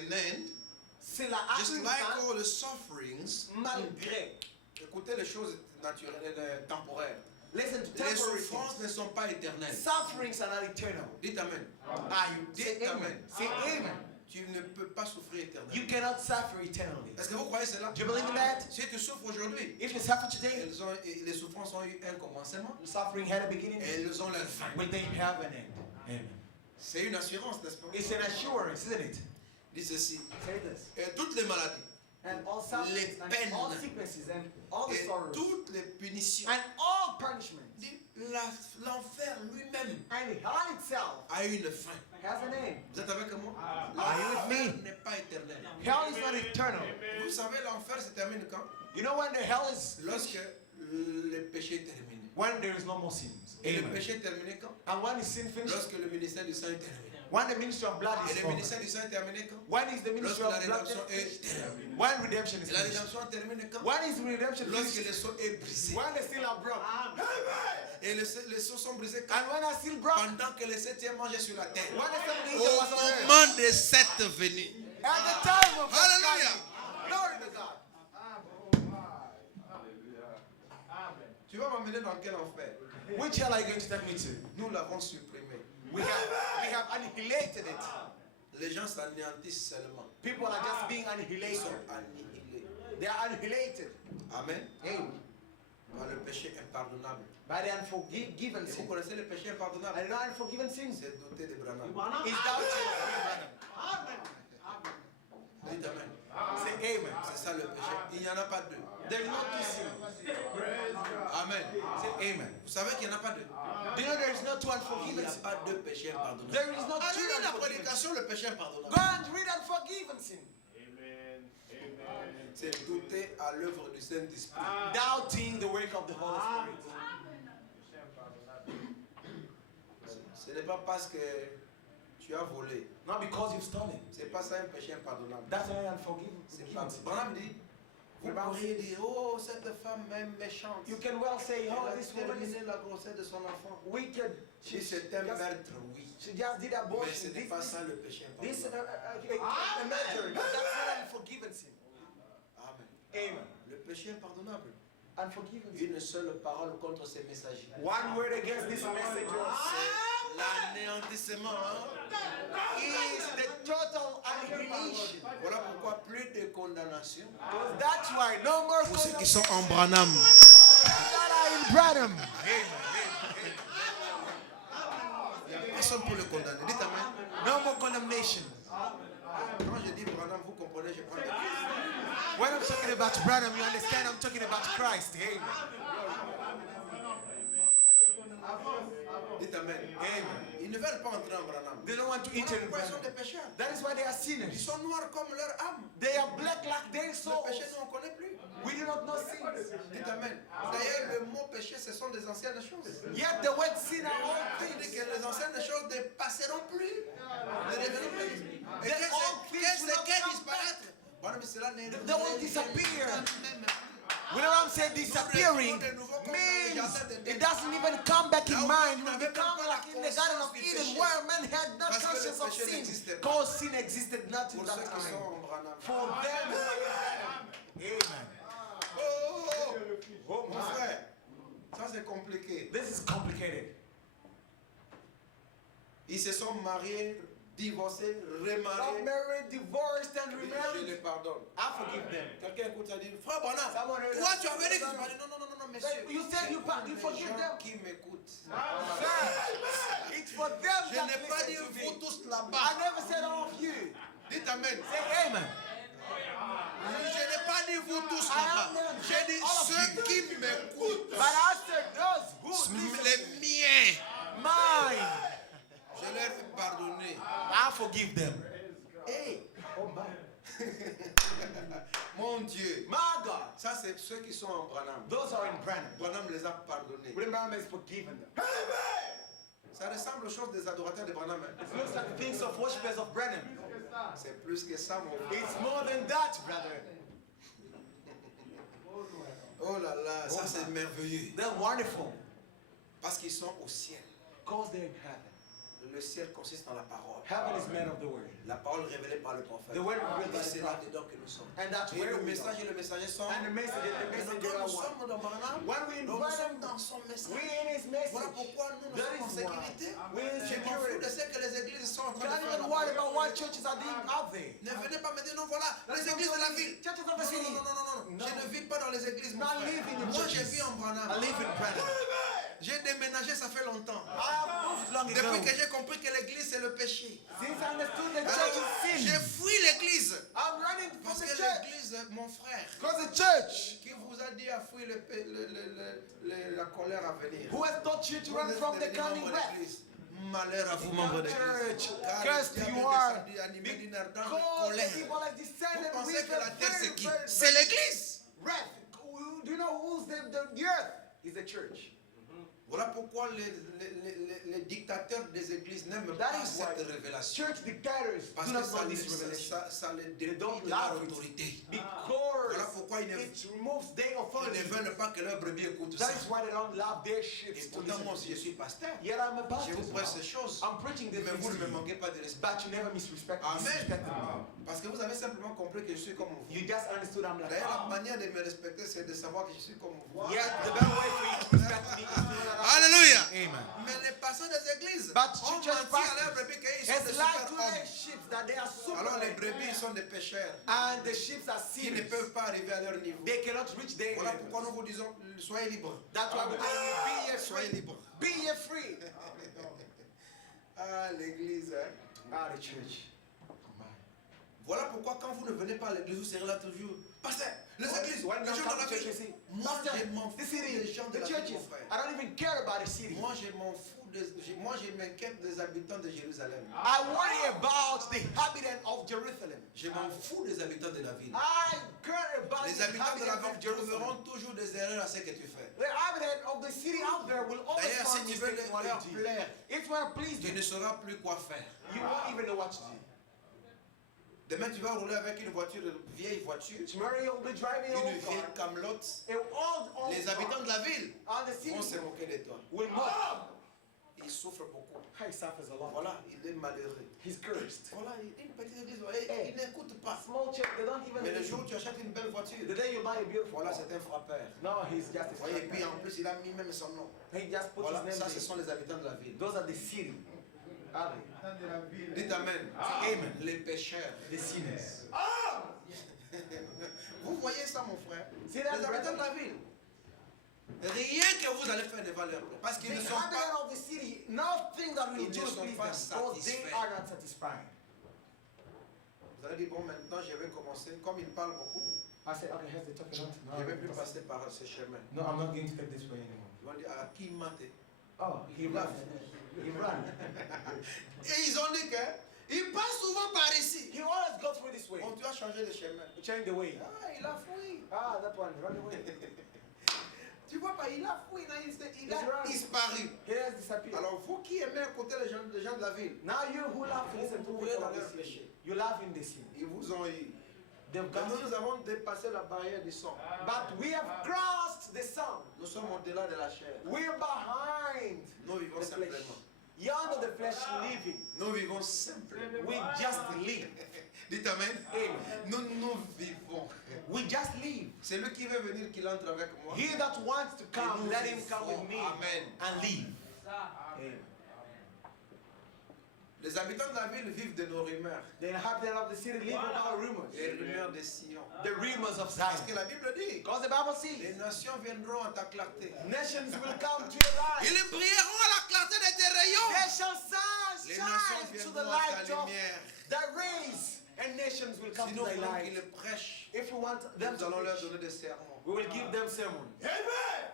And then, C'est la just haine, like all the sufferings, malgré. écoutez les choses naturelles, temporaires. Listen to Les temporary souffrances things. ne sont pas éternelles. Sufferings are not eternal. Dites Amen. Say Dites amen. Amen. Say amen. Tu ne peux pas souffrir You éternellement. cannot suffer eternally. Est-ce que vous croyez cela? Do you believe in that? Si tu souffres aujourd'hui, If you suffer today, les souffrances ont eu un commencement suffering had a beginning. et elles ont leur fin. Will they have an end? Amen. C'est une assurance, n'est-ce pas? It's an assurance, isn't it? Dis ceci. Say this. Et toutes les maladies, And all sufferings, Les and peines. all sicknesses, and all the et sorrows, toutes les punitions, and all punishments, l'enfer lui-même and hell itself a une fin. has a name. Vous êtes avec moi? Are you with me? L'enfer n'est pas éternel. Hell is not eternal. Vous savez, l'enfer se termine quand? You know when the hell is Lorsque le péché est terminé. when there is no more sins. Et le Amen. péché est terminé quand? And when is sin finished? Lorsque le ministère du sang est terminé. When the ministry of blood Et is le over. ministère du sang est terminé quand? When is the Lorsque ministry la of blood rédemption finished? est terminée. When redemption is Et la finished. rédemption est terminée quand? When is redemption Lorsque finished? le sceau est brisé. When the seal are broke. Et les sceaux sont brisés quand? And when a seal broke, Pendant que le septième mangeait sur la terre. when the seventh Au angel was on earth. moment de cette venue. At the time of God's Hallelujah. coming. Glory to God. Tu vas m'amener dans quel enfer? Which hell are you going to take me to? Nous l'avons supprimé. We have annihilated it. Les gens s'anéantissent seulement. People are just being Ils annihilated. sont annihilés. They are annihilated. Amen. Hey, Par le péché impardonnable. by the unforgiven Et vous sin. connaissez le péché impardonnable? And the unforgiven sins C'est douter de Branham. is doubting. Dites Amen. Say amen. C'est ça le péché. Il n'y en a pas deux. There is no two sins. Amen. Say amen. Vous savez qu'il n'y en a pas deux. Do you know there is no two Il unforgiven n'y a sins? pas deux péchés impardonnables. There is no two Allez lire la unforgiven sins. prédication, le péché impardonnable. Go and read unforgiven sin. C'est douter à l'œuvre du Saint-Esprit. Doubting the work of the Holy Spirit. Ce n'est pas parce que tu as volé. Not because you've stolen. C'est pas ça un péché impardonnable. That's why unforgiven. C'est pas. Branham dit, vous pourriez dire, oh, cette femme est méchante. You can well say, Elle oh, a this woman is terminé la grossesse de son enfant. wicked. Si c'est un meurtre, oui. She just did Mais ce abortion. n'est pas ça le péché This impardonnable. a matter. That's not unforgiven sin. Amen. Amen. Le péché impardonnable. Unforgiven sin. Une seule parole contre ses messagers. One word against this messenger C'est l'anéantissement. is the total annihilation. Voilà pourquoi plus de condamnation That's why no more pour ceux qui condemnation sont en Branham. that are in Branham. Personne pour le condamner. Dites Amen. No more condemnation. Quand je dis Branham, vous comprenez, je prends des Christ. When I'm talking about Branham, you understand I'm talking about Christ. Amen. Dites Amen. Amen. Ils ne veulent pas entrer en Branham. They don't want to enter in Pourquoi ils sont Branham. des pécheurs? That is why they are Ils sinners. sont noirs comme leur âme. They are black like their Le souls. péché, nous, on ne connaît plus. We do not know sins. Dites Amen. D'ailleurs, le mot péché, ce sont des anciennes choses. Yet the word sin are all Ça veut things. dire que les anciennes choses ne passeront plus. Ne reviendront plus. Et Then all things will not qu'est come disparaître? Bon, mais cela ne They will disappear. Whenever I'm saying disappearing, means it doesn't even come back in mind. It will become like in the Garden of Eden where man had no conscience of sin. Because sin existed not in Pour that ceux qui sont time. en Branham. For them, amen. Oh, mon frère, ça c'est compliqué. This is complicated. Ils se sont mariés, divorcés, Got remariés. married, divorced, and Je les remarried. pardonne. I forgive them. Quelqu'un écoute ça dit, frère Branham, Someone heard toi that. tu avais dit que tu m'as dit, non, non, non, non, non, monsieur. You said you Les forgive gens them. qui m'écoutent. Sir, it's for them Je that n'ai pas dit listen to vous me. tous I là-bas. never said all of you. Dites Amen. Say amen. Je n'ai pas dit vous tous I là-bas. am not J'ai dit all of ceux you. qui m'écoutent. But I said those who listen, Les miens. mine, Je leur ai pardonné. I forgive them. Hey, Oh my. mon Dieu. My God. Ça, c'est ceux qui sont en Branham. Those are in Branham. Branham les a pardonnés. Branham has forgiven them. Ça ressemble aux choses des adorateurs de Branham. Hein. It looks like things of worshippers of Branham. C'est plus que ça, mon frère. It's more than that, brother. Oh là là, ça c'est merveilleux. They're wonderful Parce qu'ils sont au ciel. because they're in heaven. Le ciel consiste en la parole. Heaven is made of the word. La parole révélée par le prophète. The word revealed by Et the c'est prophet. là-dedans que nous sommes. And that's Et where le we message are. et le messager sont. And the message and the Et messenger quand are nous one. sommes dans Branham, When we nous invite sommes him, dans son message. we in his message. Voilà pourquoi nous That sommes en is why. sécurité. We in Je m'en fous security. de ce que les églises sont en We're train not de faire. even worried about what churches are doing out there. Ne venez pas me dire non, voilà, les églises de la ville. Churches Non, of the city. non, non, non, non, non. No. Je ne vis pas dans les églises, mon Not frère. living in Moi, je churches. vis en Branham. I live in Branham. J'ai déménagé, ça fait longtemps. I have moved long Depuis ago. que j'ai compris que l'église, c'est le péché. Since I understood the Alors, church is j'ai sin, fui l'église. I'm running from Parce the que church. l'église, mon frère, Because the church, qui vous a dit à fuir la colère à venir. who has taught you to Vous run êtes from the devenus coming membres wrath. d'église. Malheur à vous, membres d'église. Church, Car cursed le diable you est are. descendu animé d'une ardente Because the colère. people has Vous descended pensez with que la the terre, very, c'est qui? very, C'est l'église. wrath. Do you know who's the earth? Is the church. Voilà pourquoi les dictateurs des églises n'aiment That pas is why cette révélation. church dictators Parce do que not know this revelation. ça les They dépouille don't de leur love it. autorité. Because Voilà pourquoi ils it removes their ne authority. veulent pas que leur brebis écoute ça. That is why they don't love their Et ships to pourtant, listen moi to aussi, je this. suis pasteur. Yet I'm a Je pastor. vous prêche ces choses. I'm preaching this Mais vous ne me things, manquez pas de respect. but you never disrespect Amen. me. Parce que vous avez simplement compris que je suis comme vous. You just understood I'm like, D'ailleurs, la manière de me respecter, c'est de savoir que je suis comme vous. yes, the better way for you to respect me is to know that I'm Alléluia. Amen. Mais les pasteurs des églises But ont church menti à leurs pastors, brebis qu'ils sont des it's like to super their hommes. ships that they are super. Alors les brebis ils sont des pécheurs And the ships are qui ne serious. peuvent pas arriver à leur niveau. They cannot reach their Voilà level. pourquoi nous vous disons, soyez libres. That's why we tell you, be ye Soyez free. libres. Be ye free. Ah, l'église, hein. Ah, the church. Voilà pourquoi quand vous ne venez pas à l'église, vous serez là toujours. Pasteur, les églises, When les you gens come dans la to church, you ville. see, Moi, Pastor, je m'en the fous des city, gens de the la ville, churches, mon frère. I don't even care about the city. Moi, je m'en fous. Moi, je m'inquiète des habitants de Jérusalem. I worry about the inhabitants of Jerusalem. Je m'en fous des habitants de la ville. I care about Les the habitants de la inhabitants of ville Jerusalem. trouveront toujours des erreurs à ce que tu fais. The inhabitants of the city out there will always D'ailleurs, find si tu veux mistakes in what leur you do. plaire, If you are pleased, tu ne sauras plus quoi faire. you won't even know what to do. Demain, tu vas rouler avec une voiture, une vieille voiture, Tomorrow you'll be driving une your vieille car. camelote. And all Les habitants de la ville on the city vont se moquer de toi. will mock. Ils souffrent beaucoup. He suffers a lot. Voilà, il est malheureux. He's cursed. Voilà, une petite église, il n'écoute pas. Small church, they don't even Mais le listen. jour où tu achètes une belle voiture, The day you buy a beautiful voilà, car. c'est un frappeur. No, he's just a Vous voyez, et puis en friend. plus, il a mis même son nom. He just put Voilà, his ça, name ce there. sont les habitants de la ville. Those are the city. Are they? Dites Amen. Amen. Les pécheurs. The sinners. Vous voyez ça, mon frère? See that, Les habitants de la ville. Rien que vous allez faire ne va leur plaire. Parce The qu'ils ne sont pas. inhabitants of the city, nothing that will Ils do ne to sont please pas them, because they satisfaits. are not satisfied. Vous allez dire, bon, maintenant, je vais commencer. Comme il parle beaucoup, I said, okay, here's the talking out. je ne vais plus passer par ce chemin. No, I'm not going to take this way anymore. Ils vont dire, ah, qui m'a été? Oh, he ran. He ran. Et ils ont dit qu'il passe souvent par ici. He always go through this way. Bon, tu as changé de chemin. Change the way. Ah, il a fui. Ah, that one, run away. Tu vois pas, il a fui, il a run. disparu. He has disappeared. Alors, vous qui aimez écouter les gens de la ville, Now you who laugh, listen to Vous people pouvez of the leur city. péché. You laugh in the sin. ils vous ont eu. They've got Maintenant, you. nous avons dépassé la barrière du sang. But we have crossed the sun. Nous sommes au-delà de la chair. We're behind Nous vivons the flesh. simplement. Yonder the flesh living. Nous vivons simplement. We just live. Dites Amen. Amen. Nous vivons. We just live. C'est lui qui veut venir, qu'il entre avec moi. He that wants to come, nous let him come vivons. with me Amen. and live. Amen. Les habitants de la ville vivent de nos rumeurs. The inhabitants of the city live about rumors. Les rumeurs de Sion. The rumors of Parce Zion. que la Bible dit, Because the Bible les says, nations viendront à ta clarté. nations will come to your light. Ils brilleront à la clarté de tes rayons. They shall Les shine nations to the viendront à ta light of lumière. thy rays, and nations will come Si to nous thy voulons light. qu'ils prêchent, If you want them nous allons leur to donner preach, des sermons. we will give them sermons.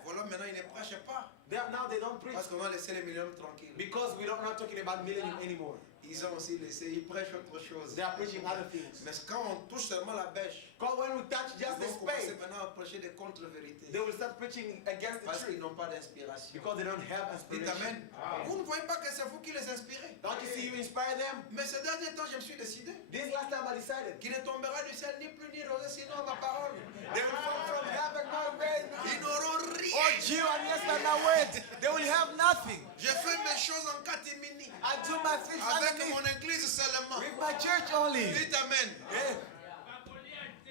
Voilà, maintenant, ils ne prêchent pas. Now they don't preach Parce qu'on a laissé les millions tranquilles. because we're not talking about millennium anymore. Ils ont aussi laissé, ils prêchent autre chose. They are preaching other things. Mais quand on touche seulement la bêche, Because when we touch ils just the vont commencer spade, maintenant à prêcher des contre-vérités. they will start preaching against the Parce qu'ils truth n'ont pas d'inspiration. because they don't have Dites inspiration. Amen. Vous ne voyez pas que c'est vous qui les inspirez. Don't you see you inspire them? Mais ces derniers temps, je me suis décidé This last time I decided qu'il ne tombera du ciel ni pluie ni rosée, sinon ma parole. they will fall from heaven, no rain, Ils n'auront or rien you and yes by my word, they will have nothing. Je fais mes choses en catimini. I do my things Avec underneath mon église seulement. with my church only. Dites amen. Yeah.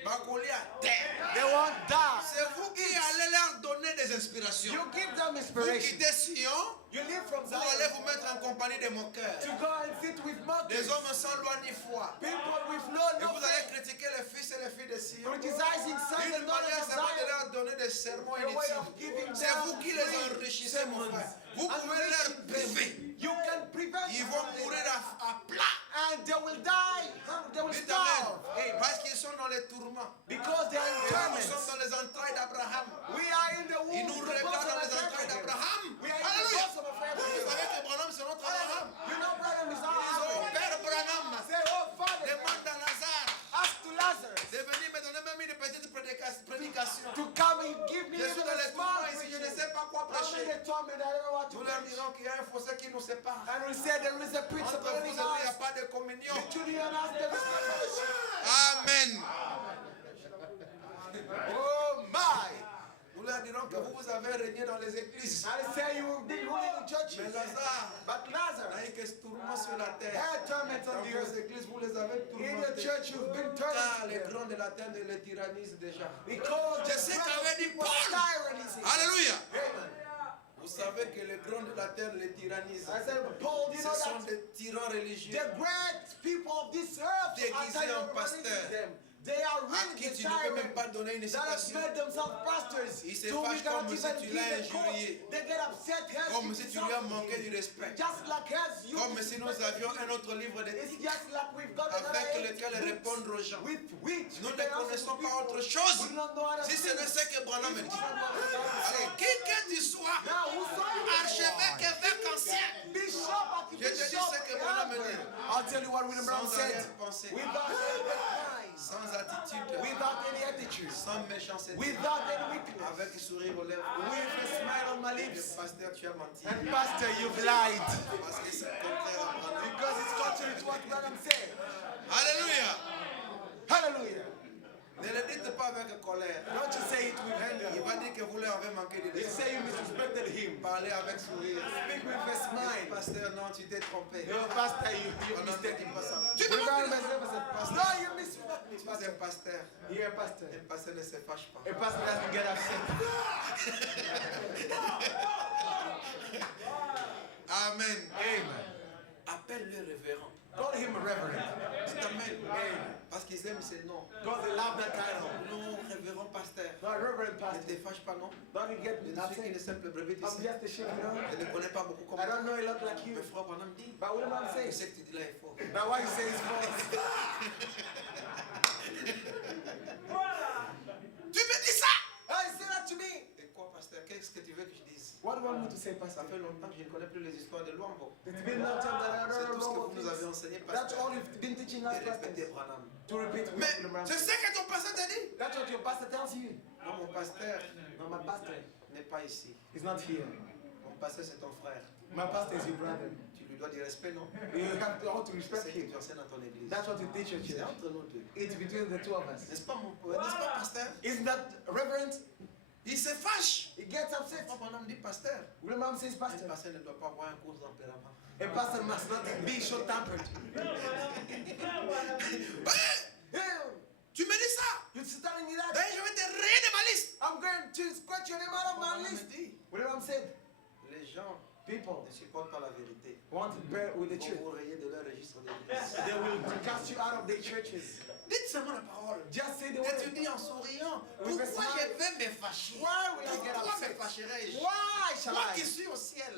Bakoli à terre. They won't die. C'est vous qui allez leur donner des inspirations. You give them Vous inspiration. quittez Sion, You live from vous allez Zion vous mettre en compagnie de mon cœur. to go and sit with mockers. Des hommes sans loi ni foi. People with no Et vous allez faith. critiquer les fils et les filles de Sion. Criticizing sons Une and daughters manière of seulement de Zion. leur donner des sermons The way of inutiles. giving C'est them vous qui les free enrichissez, mon sermons. frère. Vous pouvez leur priver. You can prevent Ils vont them. mourir à plat. And they will die. They will Dites amen. starve. Parce qu'ils sont dans les tourments. Because they are in Et nous torment. sommes dans les entrailles d'Abraham. We are in the Il womb, nous the regarde bosom dans of les entrailles Abraham. d'Abraham. We are in the Alléluia. bosom of Vous Abraham. savez que Branham, c'est notre Abraham. You know, Abraham is Ils our ont Abraham. Père Branham. Say, oh Father, Demande à Lazare ask to Lazarus de venir me donner même une petite prédication. to come and give me Je suis even dans a les small tourments ici, je ne preaching. sais pas quoi I'm in prêcher. the torment, I don't know what to Nous leur preach. dirons qu'il y a un fossé qui nous sépare. And we say there is a Entre principle vous et in nous, il n'y a us. pas de communion. Between you and us, there is no fellowship. Amen. Oh my. Nous leur dirons que vous avez régné dans les églises. I say you will be ruling in Mais churches. Lazare But n'a Lazarus eu que ce tourment sur la terre. had torment Dans on the vos earth. églises, vous les avez In your tourmentés. church, you've been Car les tormented. grands de la terre les tyrannisent déjà. Because Je the sais great qu'avait dit people Paul. tyrannies. Alléluia. Amen. Vous savez que les grands de la terre les tyrannisent. I said, Paul, you Ce know sont that des tyrans religieux the great people of this earth are déguisés en tyrannies pasteur. them. They are À qui really tu ne peux même tyrants pas donner une that have citation. made themselves pastors. Ils se To we fâchent cannot comme si even tu give l'as a quote. injurié. They get upset. Comme si tu lui as manqué du respect. Just like as you Comme si nous avions un autre livre It's d'éthique just like we've got avec another lequel eight répondre aux gens. with which Nous we ne can answer connaissons to pas autre people. chose We don't know other si ce things. n'est ce que Branham dit. It's not what the Bible Alors, says. qui que tu sois, Now, whosoever archevêque, évêque ancien, Bishop, je te dis ce que Branham dit. I'll tell you what William Brown Sans said. arrière-pensée, Without any mind, sans attitude, without any attitude, sans méchanceté, without any weakness, avec un sourire aux lèvres. with a smile on my Le lips. pasteur, tu as menti. And Pastor, you've lied. Parce que c'est contraire à Branham. Because it's contrary to what Branham said. Alléluia. Hallelujah. Ne le dites pas avec colère. Don't you say it with Il anger. va dire que vous leur avez manqué de You respect. say you misrespected him. Parlez avec sourire. Speak with a smile. Pasteur, non, tu t'es trompé. No, Pastor, you Oh, non, ne mistaken. dis pas ça. Tu Tu me me Brown dis- has never said, Pastor. no, you misrespect me. Tu es un pasteur. You're a pastor. Un pasteur ne se fâche pas. A pastor doesn't get upset. Amen. Amen. Appelle-le révérend. Call him a reverend. Dites Amen. Amen. Parce qu'ils aiment ces noms. Because they love that title. Non, révérend pasteur. No, reverend Ne pastor. te fâche pas, non? Don't you get Je suis qu'une upset? simple brebis I'm ici. just a sheep, you know. Je ne connais pas beaucoup comme I toi. don't know a lot like you. Mais frère Branham dit, But what am I ce saying? que tu dis là est faux. Now what you say is false. Tu me dis ça? Hey, say that to me. Et quoi, pasteur? Qu'est-ce que tu veux que je dise? What do you want me to say, Ça pastor? fait longtemps que je ne connais plus les histoires de Luambo. It's been a long time that I C'est don't tout ce que know vous about nous avez this. enseigné, That's pasteur. all you've been teaching us, Et répétez pastors. Branham. To repeat what Mais William Brown c'est said. ce que ton pasteur t'a dit. That's what your pastor tells you. Non, mon pasteur No, my pastor n'est pas ici. is not here. Mon pasteur, c'est ton frère. My pastor is your brother. Tu lui dois du respect, non? You have to, all to C'est respect ce que him. tu enseignes dans ton église. That's what you teach your C'est church. entre nous deux. It's between the two of us. N'est-ce pas, n'est-ce pas, pasteur? Isn't that reverend? Il se fâche. He gets upset. Mon bonhomme dit, pasteur. William Brown says, Un pastor, pasteur ne doit pas avoir un court tempérament. a pastor must not be short-tempered. Hey, Yeah, tu me dis ça? you're telling me that? D'ailleurs, je vais te rayer de ma liste. I'm going to scratch your name out of my Mon bonhomme list. dit, William Brown said, les gens people ne supportent pas la vérité. want to bear with the Ils truth. vont vous rayer de leur registre d'église. They will cast you out of their churches. Dites seulement la parole. Just say the Et tu word. dis en souriant, Oui, mais pourquoi ça- je vais me fâcher? Why will I get Pourquoi me upset? fâcherai-je? Why shall Moi I? qui suis au ciel,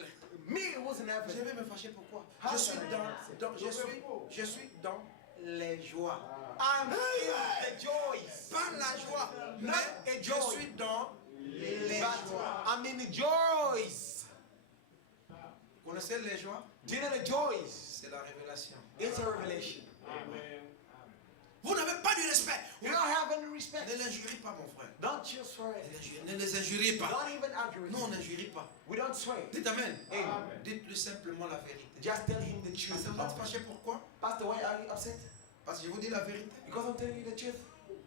Me who's in je heaven. vais me fâcher pourquoi? How Je suis can I dans, get upset? je suis dans les joies. I'm in the joys. Pas la joie, Not mais a je joy. suis dans les But joies. I'm in the joys. Vous connaissez les joies? Do you know the joys? C'est la révélation. It's a revelation. Vous n'avez pas du respect. You don't have any respect. Ne l'injurie pas, mon frère. Don't you swear Ne les injuriez pas. Don't even argue with Non, him. n'injurie pas. We don't swear. Dites Amen. Amen. Dites-lui simplement la vérité. Just tell him the Parce truth. que vous êtes fâché pourquoi? Pastor, why are you upset? Parce que je vous dis la vérité. Because I'm telling you the truth.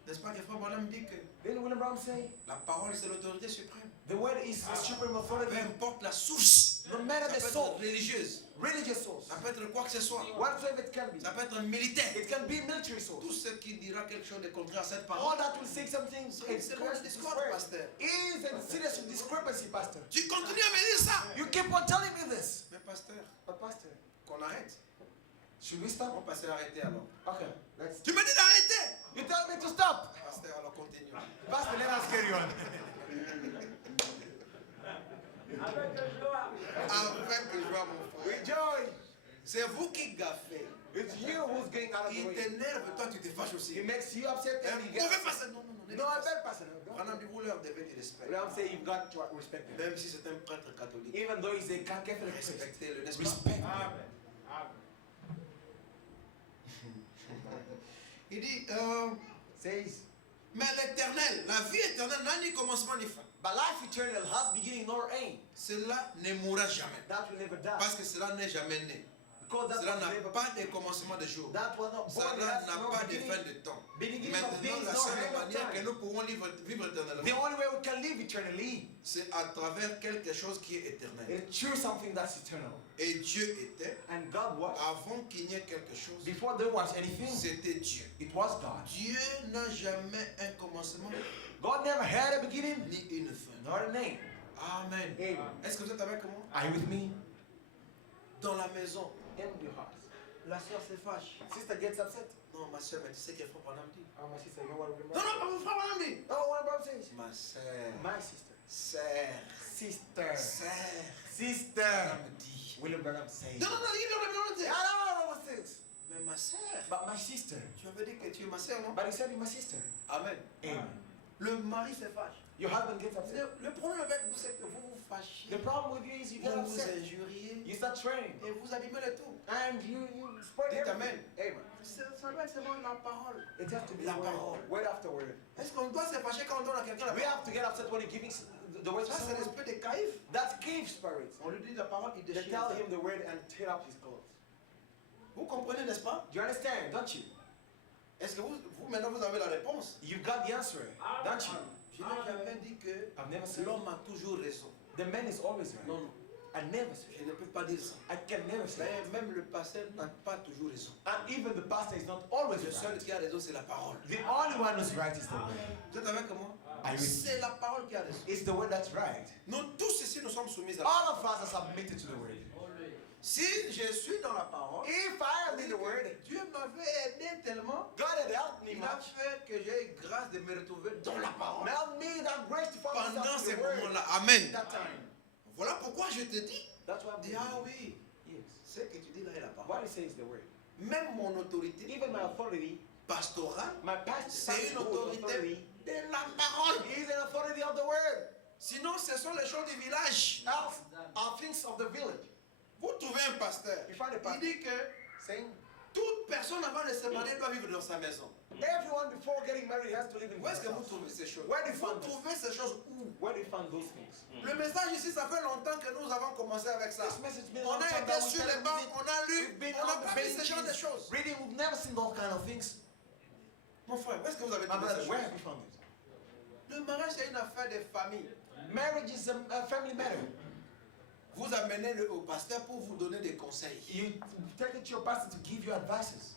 N'est-ce pas que Frère Branham dit que Then William Brown say, la parole c'est l'autorité suprême. The word is supreme Peu authority. importe la source. No matter Ça the peut être source, religieuse. religious source, Ça peut être quoi que ce soit. whatsoever it can be. Ça peut être un militaire. It can be military source. Tout ce qui dira quelque chose de contraire à cette All parole. that will say something C'est une express this discorde, word pasteur. is a serious discrepancy, pastor. Tu continues à me dire ça. You keep on telling me this. Mais pasteur, But pastor, qu'on arrête. should we stop? On passer à arrêter alors. Okay, let's. Tu me dis d'arrêter. You tell me to stop. Pasteur, alors continue. Pastor, let us carry on. Avec joie, mon frère. With joy. C'est vous qui gaffez. It's you who's getting out of the Il way. t'énerve, toi tu te fâches aussi. It makes you upset Un and you get. mauvais pasteur. Non, non, non. No, I beg, pastor. Madame dit, vous leur devez du respect. Well, I'm saying you've got to respect him. Même si c'est un prêtre catholique. Even though he's a Catholic priest. Respectez-le, n'est-ce pas? Respect him. Il dit, Says, mais l'éternel, la vie éternelle n'a ni commencement ni fin. but life eternal has beginning nor end. Cela ne mourra jamais. That will never die. Parce que cela n'est jamais né. Because that Cela was n'a never. pas de commencement de jour. That was not born. Cela Has n'a no pas de beginning. fin de temps. Beginning of Maintenant, days, la no seule end of manière que time. nous pourrons vivre The éternellement, only way we can live eternally c'est à travers quelque chose qui est éternel. is through something that's eternal. Et Dieu était, And God was. avant qu'il n'y ait quelque chose, Before there was anything, c'était Dieu. it was God. Dieu n'a jamais un commencement God never had a beginning ni une fin. nor a name. Amen. Amen. Est-ce que vous êtes avec moi? Are you with me? Dans la maison, In your house. la soeur se fâche. Sister gets upset. Non, ma soeur, mais tu sais qu'elle frère Branham dit. Oh, my sister, you know what Non, non, pas mon frère Branham dit. Oh, what about says? Ma soeur, My sister. sœur, Sister. sœur, Sister. Branham dit. William Branham says. Non, non, non, il I dit. don't know what says. Mais ma soeur, But my sister. tu avais dit que tu es ma soeur, non? But he said you're my sister. Amen. Amen. Le mari se fâche. Your husband gets upset. Le problème avec vous, c'est que vous vous fâchez. The problem with you is you get Vous vous upset. injuriez You start training. et vous abîmez le tout. And you spoil Dites everything. amen. Amen. Ça doit être seulement la parole. It has to be La word, parole. word after word. Est-ce qu'on doit se fâcher quand on donne à quelqu'un la We parole? have to get upset when you're giving the word to Ça, c'est someone. l'esprit de Caïphe. That's cave spirit. On lui dit la parole, il They déchire. tell ça. him the word and tear up his clothes. Vous comprenez, n'est-ce pas? Do you understand? Don't you? Est-ce que vous maintenant vous avez la réponse? You've got the answer, don't you? Je n'ai jamais dit que I've never said l'homme a toujours raison. the man is always right. Non, non. I never say. Je ne peux pas dire ça. I can never say. D'ailleurs, même le pasteur n'a pas toujours raison. And even the pastor is not always Le seul right. qui a raison, c'est la parole. The only one who's right is the word. Vous êtes avec moi? Are you with me? C'est la parole qui a raison. It's the word that's right. Nous tous ici, nous sommes soumis à la All of us are submitted to the word. Si je suis dans la parole, If I am in the word, Dieu m'avait aidé tellement, God had helped me il a much. fait que j'ai eu grâce de me retrouver dans la parole. Help me that grace to find Pendant myself ces in the word. moments-là, Amen. That time. Voilà pourquoi je te dis, That's why I'm dis, ah oui, Yes. ce que tu dis là est la parole. What he says is the word. Même mon autorité Even my authority, pastorale, my pastor, c'est une authority autorité de la parole. is an authority of the word. Sinon, ce sont les choses du village. Else are things of the village. Vous trouvez un pasteur, You find a il pastor dit que saying toute personne avant de se marier doit vivre dans sa maison. everyone before getting married has to live in Où est-ce que his vous house. trouvez ces choses? Where do you Vous find this? trouvez ces choses où? Where do you find those things? Le message ici, ça fait longtemps que nous avons commencé avec ça. This message been On on a time été that we sur les started bancs, reading. on a lu, We've been on n'a on the pas vu ce genre de benches choses. reading. We've never seen those kind of things. Mon frère, où est-ce que vous avez My trouvé brother, ces where choses? have you found it? Le mariage, c'est une affaire de famille. Marriage is a family matter. Vous amenez au pasteur pour vous donner des conseils. You take it to your pastor to give you advices.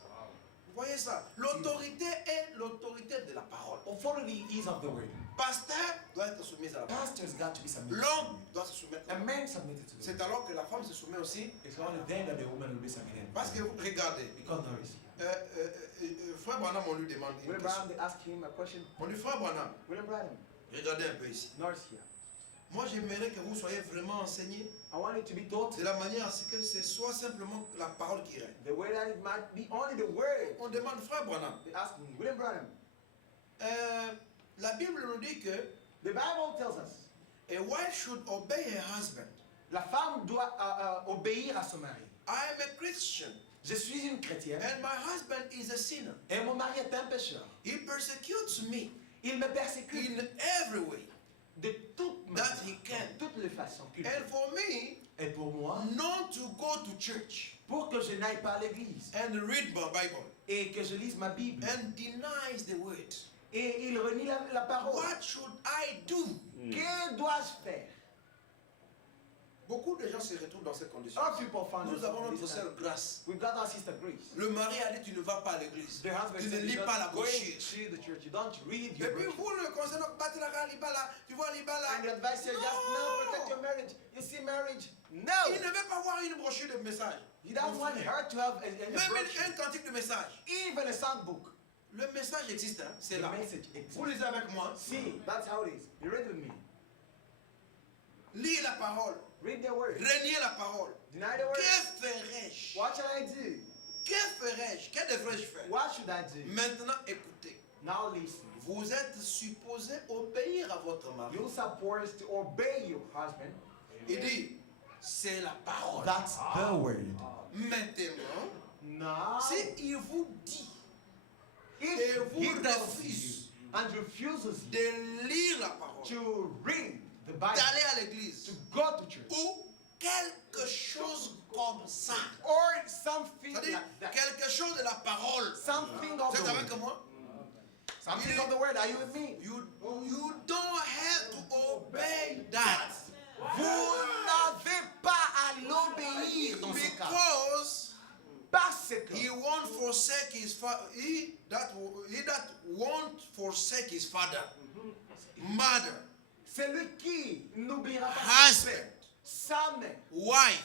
Vous voyez ça? L'autorité est l'autorité de la parole. Authority is of the word. Pasteur doit être soumis à la parole. Pastor's got to be submitted. L'homme doit se soumettre. A man submitted to the C'est word. alors que la femme se soumet aussi. It's only then that the woman will be submitted. Parce que regardez, Because notice. frère Branham, on lui demande une William question. Branham, they ask him a question. On lui dit, frère Branham, William Branham, regardez un peu ici. notice here. Moi, j'aimerais que vous soyez vraiment enseigné I want it to be taught de la manière à ce que ce soit simplement la parole qui règne. the way that it might be only the word. On demande, frère Branham, They ask me, William Branham, la Bible nous dit que the Bible tells us a wife should obey her husband. la femme doit obéir à son mari. I am a Christian Je suis une chrétienne and my husband is a sinner. et mon mari est un pécheur. He persecutes me Il me persécute in every way de toutes that he can. toutes les façons qu'il peut. And for me, Et pour moi, not to go to church pour que je n'aille pas à l'église and read my Bible et que je lise ma Bible and denies the word. Et il renie la parole. What should I do? Que dois-je faire? Beaucoup de gens se retrouvent dans ces conditions. All people find Nous avons notre themselves sœur in this Grâce. time. We've got our sister Grace. Le mari a dit tu ne vas pas à l'église. The husband Tu ne said, lis "You pas la don't go brochure. to the church. You don't read Et your puis brochure." vous le conseillez, non, battez la gare, lis pas là. Tu vois, lis pas là. And the advice said, just no, protect your marriage. You see marriage? Il No. ne veut pas voir une brochure de message. You don't want her to have a Même brochure. un cantique de message. Even a songbook. Le message existe, hein, c'est The là. message exists. Vous lisez avec moi. See, that's how it is. You read with me. Lis la parole. Read the word. Reniez la parole. Deny the word. Que ferais-je? What shall I do? Que ferais-je? Que devrais-je faire? What should I do? Maintenant, écoutez. Now listen. Vous êtes supposé obéir à votre mari. You're supposed to obey your husband. Il dit, c'est la parole. That's the word. Maintenant, Now, si il vous dit if et vous he tells refuse you and refuses you de lire la parole, to read the Bible, d'aller à l'église, to go to church, ou quelque chose comme ça, or something c'est-à-dire like that, quelque chose de la parole. something of Vous êtes the avec word, moi? something of the word. Are you with me? You don't have to obey that. Vous n'avez pas à l'obéir dans ce cas. Because Parce que he won't forsake his father. He that won't forsake his father, mother, celui qui n'oubliera pas son husband, père, sa mère, wife,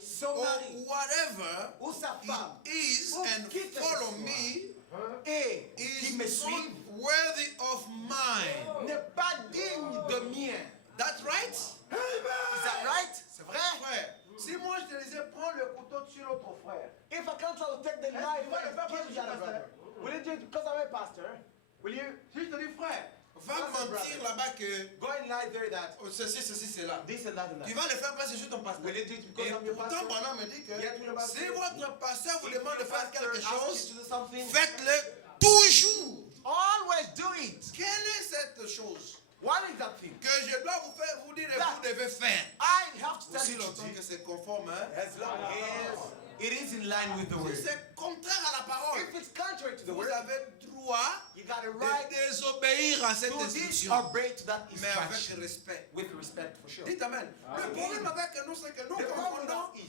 son or mari whatever ou sa femme it is, ou and qui que ce follow soit, me, et qui me is not suivent worthy of mine. n'est pas digne de mien. That's right? Is that right? C'est vrai? Frère, si moi je te disais prends le couteau sur l'autre frère, If I can't try to take the knife tu vas le and faire give parce que the other je suis brother, will you do it because I'm a pastor? Will you si je te dis frère, va That's a mentir brother. là-bas que go and lie there that oh, ceci, cela. this and that and Tu that? vas le faire parce que je suis ton pasteur. Will you do it because Et I'm your pourtant, pastor? Branham me dit que Yet will the si pastor- votre pasteur vous If demande de your faire pastor quelque asks you chose, to do something, faites-le toujours. always do it. Quelle est cette chose What is that thing? que je dois vous dire et That- vous devez faire? I have to tell Aussi you to longtemps do. que c'est conforme, hein? As long as it is in line with the Si word. c'est contraire à la parole, If it's contrary to the vous word, avez droit you got a de right désobéir à cette to instruction, disobey to that mais avec instruction. respect. With respect, for sure. Dites Amen. Le problème avec nous, c'est que nous The problem confondons is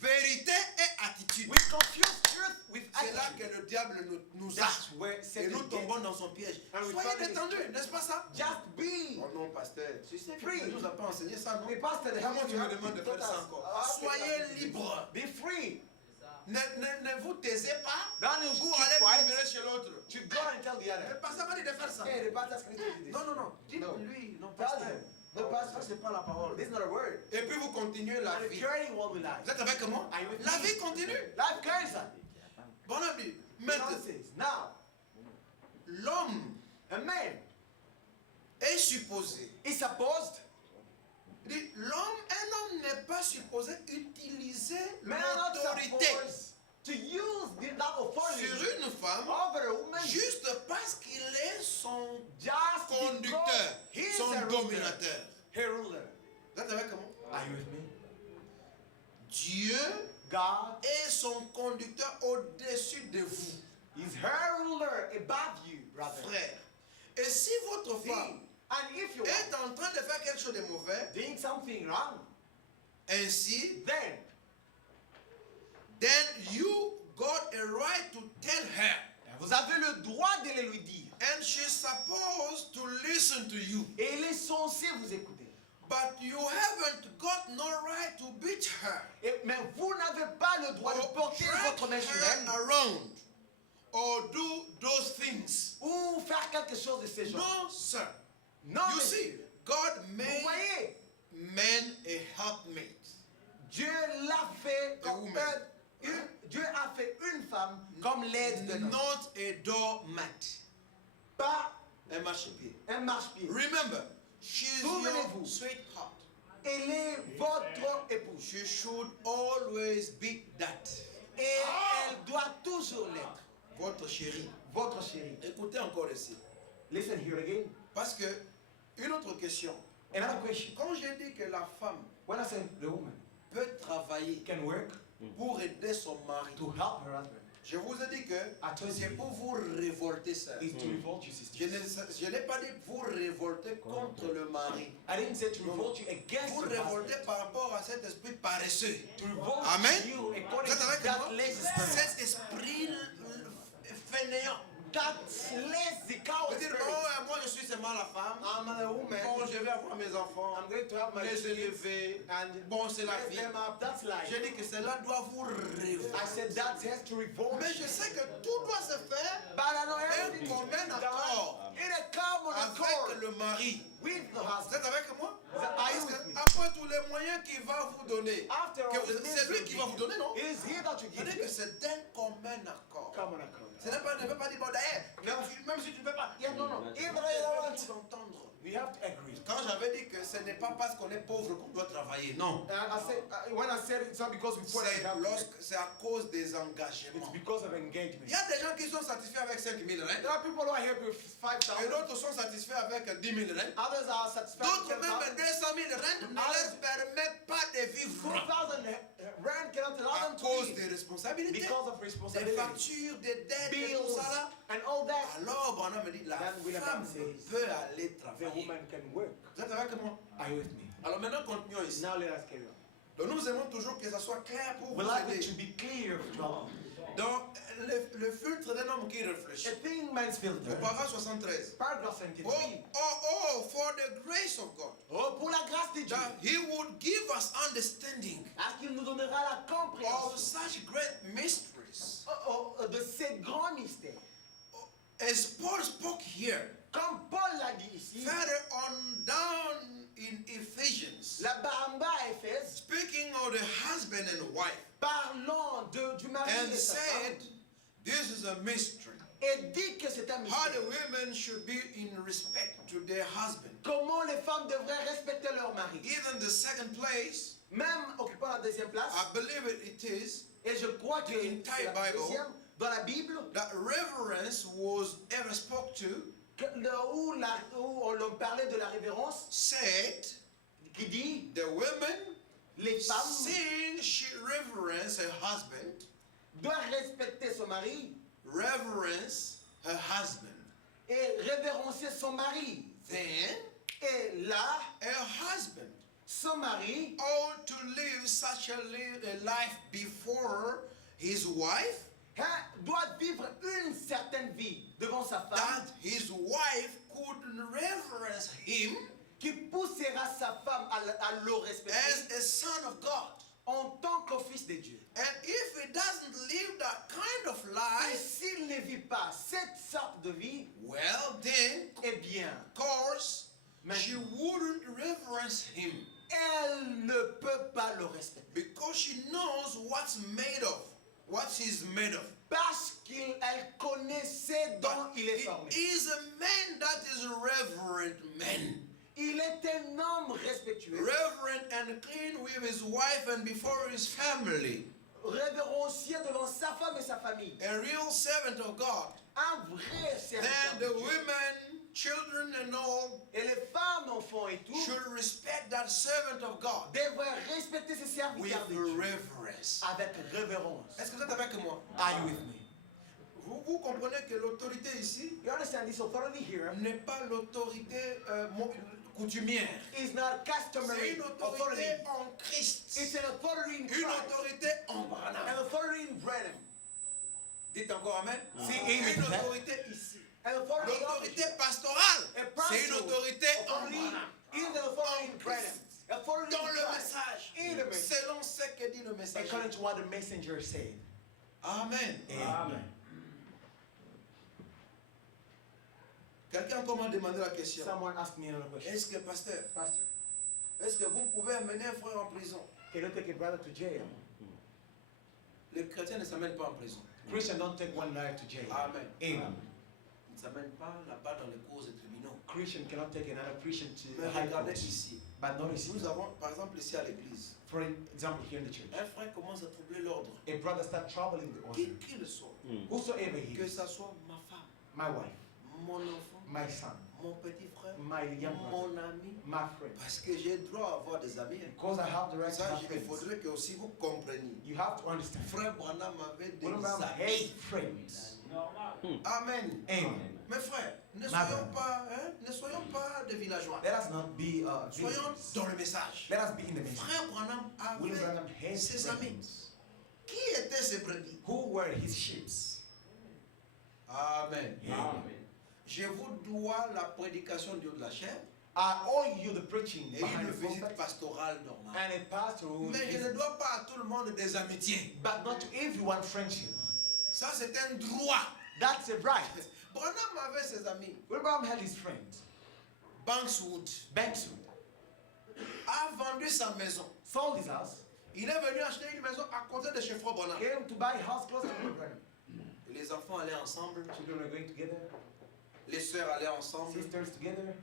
vérité et attitude. we confuse truth with C'est là attitude. que le diable nous a. That's where Et Satan nous gets. tombons dans son piège. And we Soyez fall in détendus, n'est-ce pas ça? Just be Oh non, pasteur. Tu sais que Free. tu ne nous as pas enseigné ça, non? free, pastor. Comment tu me demandes de faire ça encore? Soyez libre. Be free. Ne vous taisez pas Don't you pour keep aller quiet murmurer chez l'autre. to go and tell the Le other. pasteur m'a dit de faire ça. Hey, the pastor's going to do this. Non, non, non. No. Dites-lui, non, Tell pasteur. him. Non, No, pasteur, pastor. c'est pas la parole. This is not a word. Et puis vous continuez la And vie. carrying what we like. Vous êtes avec moi? Are you with La me? vie continue. Life carries on. Bon ami, maintenant, Nonsense. Now, l'homme a man est supposé. is supposed, Il dit, un homme n'est pas supposé utiliser men are not l'autorité supposed to use that authority sur une femme over a woman juste parce qu'il est son just conducteur, because he's son a ruler. dominateur. A ruler. Vous êtes avec moi? Are you with me? Dieu God est son conducteur au-dessus de vous, is her ruler above you, brother. frère. Et si votre See, femme and if you est en train de faire quelque chose de mauvais, are doing something wrong, ainsi, then you got a right to tell her. vous avez le droit de le lui dire. And she's supposed to listen to you. Et il est censé vous écouter. But you haven't got no right to beat her. Mais vous n'avez pas le droit de Or porter drag votre main sur her elle around. Or do those things. ou faire quelque chose de ces genres. No, sir. Non, You mais see, God vous made voyez, man a helpmate. Dieu l'a fait A comme woman. Dieu a fait une femme comme l'aide de l'homme. Not a doormat. Pas Un marchepied. un marche-pied. Remember, she's Souvenez-vous. your sweetheart. Elle est votre épouse. She should always be that. Et elle doit toujours l'être. Votre chérie. Votre chérie. Écoutez encore ici. Listen here again. Parce que, une autre question. Another question. Quand j'ai dit que la femme When I say the woman peut travailler can work pour aider son mari, to help her husband, Je vous ai dit que told c'est you. pour vous révolter, sœur. Is to revolt you, sisters. Je n'ai pas dit vous révolter contre le mari. I didn't say to revolt you against Vous your révolter husband. par rapport à cet esprit paresseux. To revolt Amen. you according Vous êtes to avec that moi? lazy spirit. Cet esprit fainéant. That lazy coward Vous dites, spirit. oh, moi je suis seulement la femme. I'm a woman. Bon, je vais avoir mes enfants. I'm going to have my Les kids élever. and Bon, c'est la raise vie. them up. That's life. J'ai dit que cela doit vous révolter. I said that has to revolt Mais you. je sais que tout doit se faire But I know un everything is commun done accord in a common accord avec le mari. with the Vous husband. êtes avec moi? Are you Parce with me? qu'après tous les moyens qu'il va vous donner, After all, c'est lui qui va vous donner, non? it is here that you give C'est-à-dire you que c'est un commun accord. common accord. Ce n'est pas, ne veut pas dire, bon, d'ailleurs, même si tu ne veux pas. Yeah, no, no. Even though you don't want to entendre, we have to agree. Quand j'avais dit que ce n'est pas parce qu'on est pauvre qu'on doit travailler, non. When I said it's not because we put it, C'est à cause des it's engagements. because of engagement. Il y a des gens qui sont satisfaits avec 5 000 rentes. There are people who are happy with Et 5,000. d'autres sont satisfaits avec 10 000 rentes. Others are satisfied D'autres with même 10,000. 200 000 rentes ne leur permettent pas de vivre 2,000 rand cannot allow à them to cause live des responsabilités, because of des responsibility, factures, des dettes et tout bills, ça là. and all that. Alors, Branham me dit, la Then William femme says, peut aller The travailler. woman can work. Vous êtes avec moi? Are you with me? Alors maintenant, continuons ici. Now let us carry on. Donc nous aimons toujours que ça soit clair pour We vous like it to aider. be clear to all. Donc, le filtre d'un homme qui réfléchit. A thing man's filter. Au paragraphe 73. Paragraph Oh, 73. for the grace of God, Oh, pour la grâce de Dieu. that He would give us understanding Est-ce qu'il nous donnera la of compréhension such great mysteries. de ces grands mystères? As Paul spoke here, Comme Paul l'a dit ici, further on down in Ephesians, là-bas en bas à Éphèse, speaking of the husband and wife, parlant du mari et and de sa said, femme, this is a mystery. et dit que c'est un How mystère. the women should be in respect to their husband. Comment les femmes devraient respecter leur mari. Even the second place, Même occupant la deuxième place, I believe it is, et je crois que The c'est entire la Bible, deuxième, dans la Bible, that reverence was ever spoke to, où on parlait de la révérence, said, qui dit, the women, les femmes seeing she reverence her husband, doivent respecter son mari reverence her husband. et révérencier son mari. Then, Et là, her husband son mari ought to live such a life before his wife doit vivre une certaine vie devant sa femme that his wife could reverence him qui poussera sa femme à le respecter as a son of God. en tant qu'au fils de Dieu. And if he doesn't live that kind of Et life, s'il ne vit pas cette sorte de vie, well then, eh bien, of course, she wouldn't reverence him elle ne peut pas le respecter. because she knows what he's made of. Parce qu'elle connaît ce dont But il est he formé. is a man that is a reverent man. Il est un homme respectueux, Reverent and clean with his wife and before his family. révérencieux devant sa femme et sa famille. A real servant of God. Un vrai Then serviteur. the de Dieu. women, children and all Et les femmes, enfants et tout, should respect that servant of God devraient respecter ces with serviteurs de Dieu reverence. avec révérence. Est-ce que vous êtes avec moi? Are you with me? Vous comprenez que l'autorité ici You understand this authority here n'est pas l'autorité coutumière. is not C'est customary une authority. autorité en Christ. It's an authority in Une Christ. autorité en Branham. An authority in Branham. Dites encore Amen. See, amen. Une autorité ici. An authority L'autorité pastorale, A c'est une pastoral autorité en authority Branham. is an authority in Branham. Authority Dans in le Christ. message, In the message. selon ce que dit le message. According to what the messenger said. Amen. Amen. Quelqu'un encore m'a demandé la question. Someone asked me another question. Est-ce que, pasteur, Pastor, est-ce que vous pouvez amener un frère en prison? can you take a brother to jail? Les chrétiens ne s'amènent pas en prison. Christian don't take one liar to jail. Amen. Amen. Ils ne s'amènent pas là-bas dans les cours et tribunaux. Christian cannot take another Christian to Mais the high regardez court. ici. But notice, Nous avons, par exemple, ici à l'église, for example, here in the church, un frère commence à troubler l'ordre. a brother start troubling the order. Qui le soit, Whosoever he que is, ça soit ma femme, my wife, mon enfant, my son, mon petit frère, my young mon brother, ami. my friend. Parce que j'ai le droit à avoir des amis. Because I have the right to Ça, have il friends. faudrait que aussi vous compreniez. You have to understand. Frère Branham avait des William Branham amis. hates friends. Amen. Amen. Mes frères, ne brother. soyons pas des villageois. Let us not be Soyons villagers. dans le message. Let us be in the mission. Frère Branham William avait Branham hates ses amis. friends. Qui étaient ses brebis? Who were his sheep? Amen. Amen. Je vous dois la prédication de la chair I owe you the preaching et behind une the visite pulpit pastorale normale. and a pastoral Mais je ne visit. dois pas à tout le monde des amitiés. But not to everyone friendship. Ça, c'est un droit. That's a right. Branham avait ses amis. William had his friend, Bankswood Bankswood, a vendu sa maison. sold his house, Il est venu acheter une maison à côté de chez Frère Branham. came to buy a house close to William Branham. Les enfants allaient ensemble, Children were going together, les sœurs allaient ensemble. sisters together.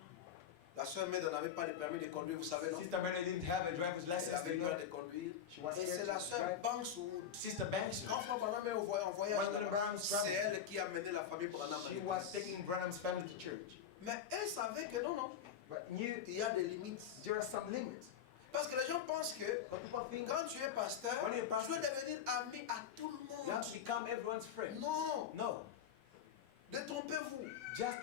La sœur Meda n'avait pas de permis de conduire, vous savez, non? Sister Mary didn't have a driver's Elle license. avait You peur know. de conduire. She was Et scared c'est to la sœur drive. Bankswood. Sister Bankswood. Quand Frère Branham est en voyage, When là-bas, Branham's c'est traveling, elle qui a mené la famille Branham à she l'église. was taking Branham's family to church. Mais elle savait que non, non, But knew il y a des limites. there are some limits. Parce que les gens pensent que But people think quand tu es pasteur, When you're pastor, tu dois devenir ami à tout le you have monde. to become everyone's friend. Non, No, détrompez-vous. just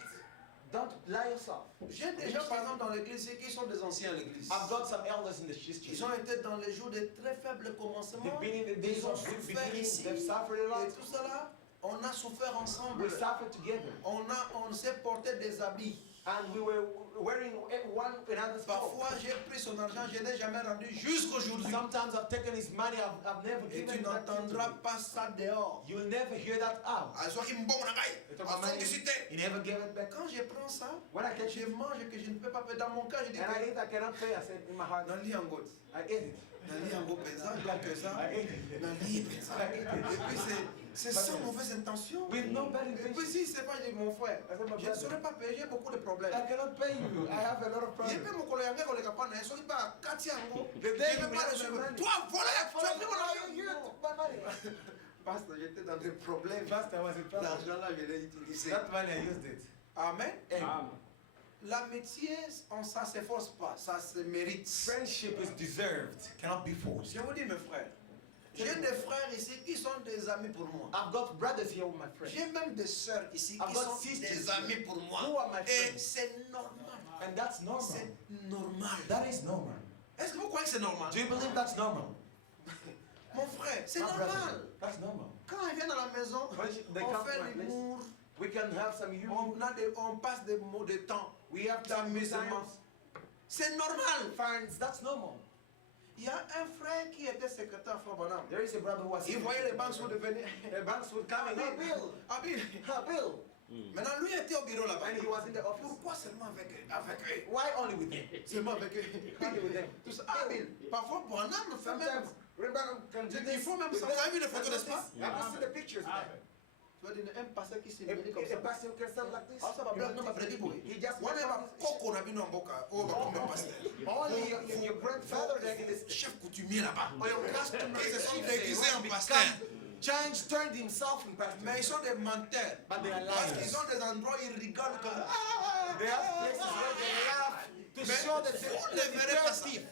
don't lie yourself. J'ai des gens, par exemple, dans l'église qui sont des anciens à l'église. I've got some elders in the church. Ils ont été dans les jours de très faibles commencements. They've been in the days Ils ont of good souffert beginning. ici. They've suffered a Et lot. tout ça là, on a souffert ensemble. We suffered together. On s'est porté des habits. And we were wearing one another's Parfois, clothes. j'ai pris son argent, je n'ai jamais rendu jusqu'aujourd'hui. Sometimes I've taken his money, I've never Et given tu that to n'entendras him. pas ça dehors. You'll never hear that out. À soi qui me bon, He took my money, he never gave it back. Quand je prends ça, When I catch je it, mange que je ne peux pas payer. Dans mon cas, je dis and I que eat, I cannot pay. I said in my heart, Nali Angot. I ate it. Nali Angot pesant, que ça. I ate it. Nali pesant. I ate Et it. puis c'est sans mauvaise intention. With no bad Et puis intention. si c'est pas mon frère, I said, my je ne saurais brother, pas payer, j'ai beaucoup de problèmes. I cannot pay you. I have a lot of Je problems. peux mon collègue avec le capana, je ne pas Katia Angot. Je The ne day peux you pas le have suivre. my money. Toi, voilà, tu as pris mon argent. You took my money. Pasteur, j'étais dans des problèmes. Pastor was in trouble. L'argent là, je l'ai utilisé. That money, I used it. Amen. Amen. L'amitié, ça ne s'efforce pas, ça se mérite. Friendship is deserved, cannot be forced. Je vous dis, mes frères, j'ai des frères ici qui sont des amis pour moi. I've got brothers here with my friends. J'ai même des sœurs ici I've qui got sont sisters des amis pour moi. who are my Et friends. c'est normal. And that's normal. C'est normal. That is normal. Est-ce que vous croyez que c'est normal? Do you believe that's normal? Mon frère, c'est My brother, normal. that's normal. Quand ils viennent à la maison, When they on come fait to my place, l'humour, we can have some humor. on passe des mots de temps. We have D'amusement. C'est normal. Friends, that's normal. Il y a un frère qui était secrétaire à Frère Branham. There is a brother who was Il voyait les banques sont devenues. The banks would come and Ah, Bill, Bill. Bill. Maintenant, lui était au bureau là-bas. And he was in the office. Pourquoi seulement avec eux? Why only with them? Seulement avec eux. Only with them. Tout ça. Ah, Bill. Parfois, Branham fait même. Sometimes, Branham can do Il this. faut même with ça. them. Vous avez vu les photos, n'est-ce pas? Have you seen the pictures of that? Tu vas dire un pasteur qui s'est mis comme A ça. pastor can stand like this. Ah, ça va bien, non, ma prédit pour lui. He just On est pas coco, on a vu dans Boca. Oh, bah, comme un pasteur. only your grandfather that in this Chef coutumier là-bas. or your customer Ils se sont chief, déguisés en they pasteur. turned himself in pastor. Mais ils sont des menteurs. But they are Parce liars. qu'ils ont des endroits où ils rigolent comme. They have places where they laugh to Mais show that vous ne they're verrez pas ça. thief.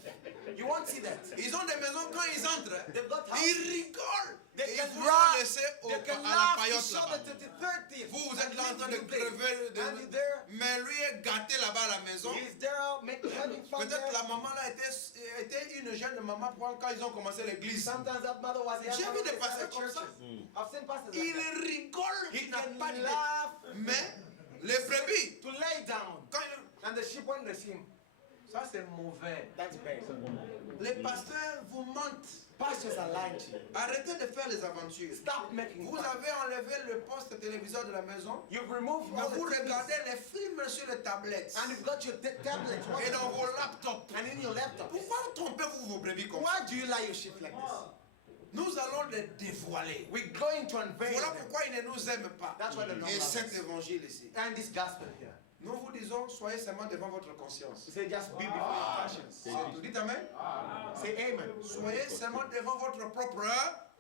You won't see that. Ils ont des maisons quand ils entrent. They've got Ils houses. rigolent. They Et can vous les laugh. laissez They can à la laugh to paillote show là-bas. that the third thief. Vous êtes là en train de And crever. And he's there. Mais lui est gâté là-bas à la maison. He's there having fun Peut-être there. la maman là était une jeune maman quand ils ont commencé l'église. Sometimes that mother was young. J'ai vu des pasteurs comme ça. I've seen pastors like Il that. rigole, He il n'a can pas d'idée. laugh Mais les brebis, to lay down. quand ils- And the sheep when they see him, ça c'est mauvais. that's bad. Les pasteurs vous mentent. Pastors are lying to you. Arrêtez de faire les aventures. Stop making Vous fun. avez enlevé le poste téléviseur de la maison. You've removed Mais all vous the TVs. regardez les films sur les tablettes And you've got your tablet et dans vos laptops. and in your laptop. Pourquoi trompez-vous vos brebis comme ça? Why do you lie your sheep like this? Nous allons les dévoiler. We're going to unveil Voilà them. pourquoi ils ne nous aiment pas. That's why they don't Et love cet us. évangile ici. And this gospel here. Nous vous disons, soyez seulement devant votre conscience. He said, just be before your conscience. C'est tout. Dites amen. Say amen. Soyez seulement devant votre propre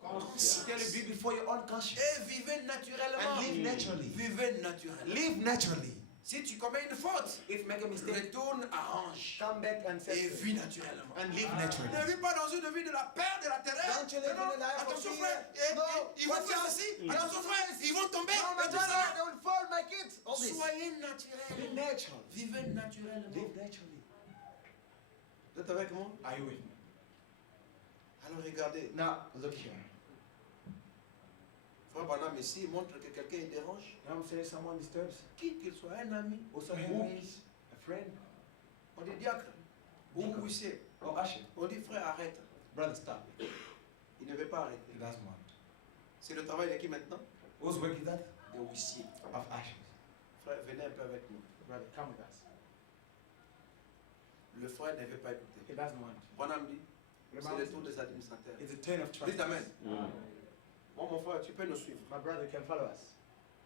Considérez Dieu before your own conscience. Et vivez naturellement. And live naturally. Vivez naturellement. Live naturally. Si tu commets une faute, If you make a mistake, retourne, arrange. come back and Et say vis naturellement. and live naturally. Ne vis pas dans une vie de la peur, de la terreur. Don't you live Non, in a life of attention fear. frère, No, ils vont watch faire out. ceci. Attention frère, ils vont tomber. No, my Et tout brother, ça. they will fall, my kids. All this. Soyez Live naturel. natural. Vivez naturellement. Live naturally. Vous êtes avec moi? Are you with me? Alors regardez. Now, look here. Frère Branham ici montre que quelqu'un il dérange. Now I'm saying someone disturbs. Qui qu'il soit, un ami. Also, ou enemies, a friend, on dit diacre. Ou huissier. or usher. On dit frère arrête. Brother, stop. Il ne veut pas arrêter. He doesn't want. C'est le travail de qui maintenant? Whose work is that? Des huissiers. Of ushers. Frère, venez un peu avec nous. Brother, come with us. Le frère ne veut pas écouter. He doesn't want. Branham dit, c'est le tour des administrateurs. It's a turn of trust. Dites amen. Bon, mon frère, tu peux nous suivre. My brother can follow us.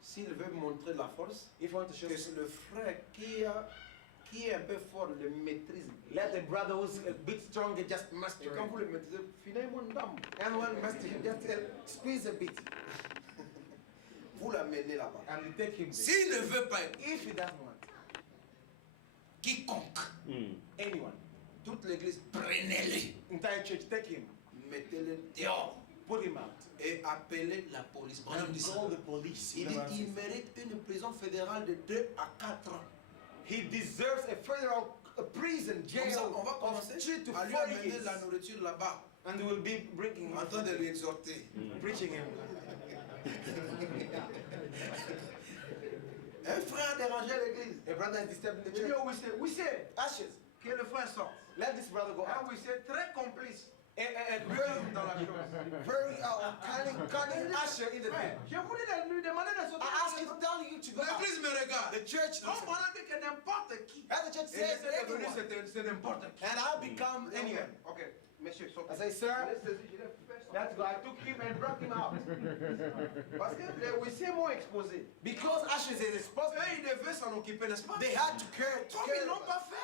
S'il veut montrer de la force, If you want to show que c'est le frère qui est un peu fort le maîtrise. let the brother who's a bit stronger just master Et quand him. vous le maîtrisez, finalement, dame, And one master him, just squeeze a bit. vous l'amenez là-bas. And you take him there. S'il ne veut pas, If he doesn't want, quiconque, anyone, toute l'église, prenez-le, entire church, take him, mettez-le dehors put him out. et appelez la police. Branham And dit ça. call the police. Il dit il mérite une prison fédérale de 2 à 4 ans. He deserves a federal prison Comme jail ça, on va of commencer 3 to à lui 4 amener years. la nourriture là-bas, And we'll be bringing en him, train de lui exhorter. preaching him. Un frère a dérangé l'église. A brother is disturbing the Il dit church. au huissier, huissier, Ashes, que le frère sorte. let this brother go Un out. huissier très complice A very, dans la chose. very cunning usher in the Ouais, thing. je voulais lui demander de sortir. I asked him to tell you to go out. L'église me regarde. The church On looks m'a dit que n'importe qui. and the church Et says j'étais devenu, anyone. c'est n'importe qui. And I'll become anyone. Ok, monsieur, sortez. I say, sir, Je l'ai saisi, je l'ai fait sortir. let's go. I took him and brought him out. Parce que les huissiers m'ont exposé. Because ushers is supposed Eux, ils devaient s'en occuper, n'est-ce pas? they had to care. Comme ils l'ont pas fait.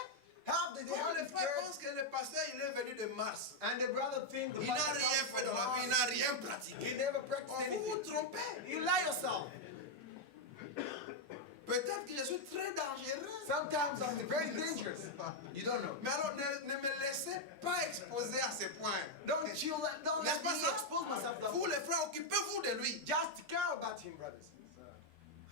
How did they Comme have les to frères care? pensent que le pasteur, il est venu de Mars. And the brother think the Il n'a pastor rien comes fait dans la vie, il from n'a Mars. rien He pratiqué. never Oh, practiced vous vous anything. trompez. You lie yourself. Peut-être que je suis très dangereux. Sometimes I'm very dangerous. You don't know. Mais alors, ne me laissez pas exposer à ces points. Don't N'est-ce let pas me ça? expose myself that Vous way. les frères, occupez-vous de lui. Just care about him, brothers.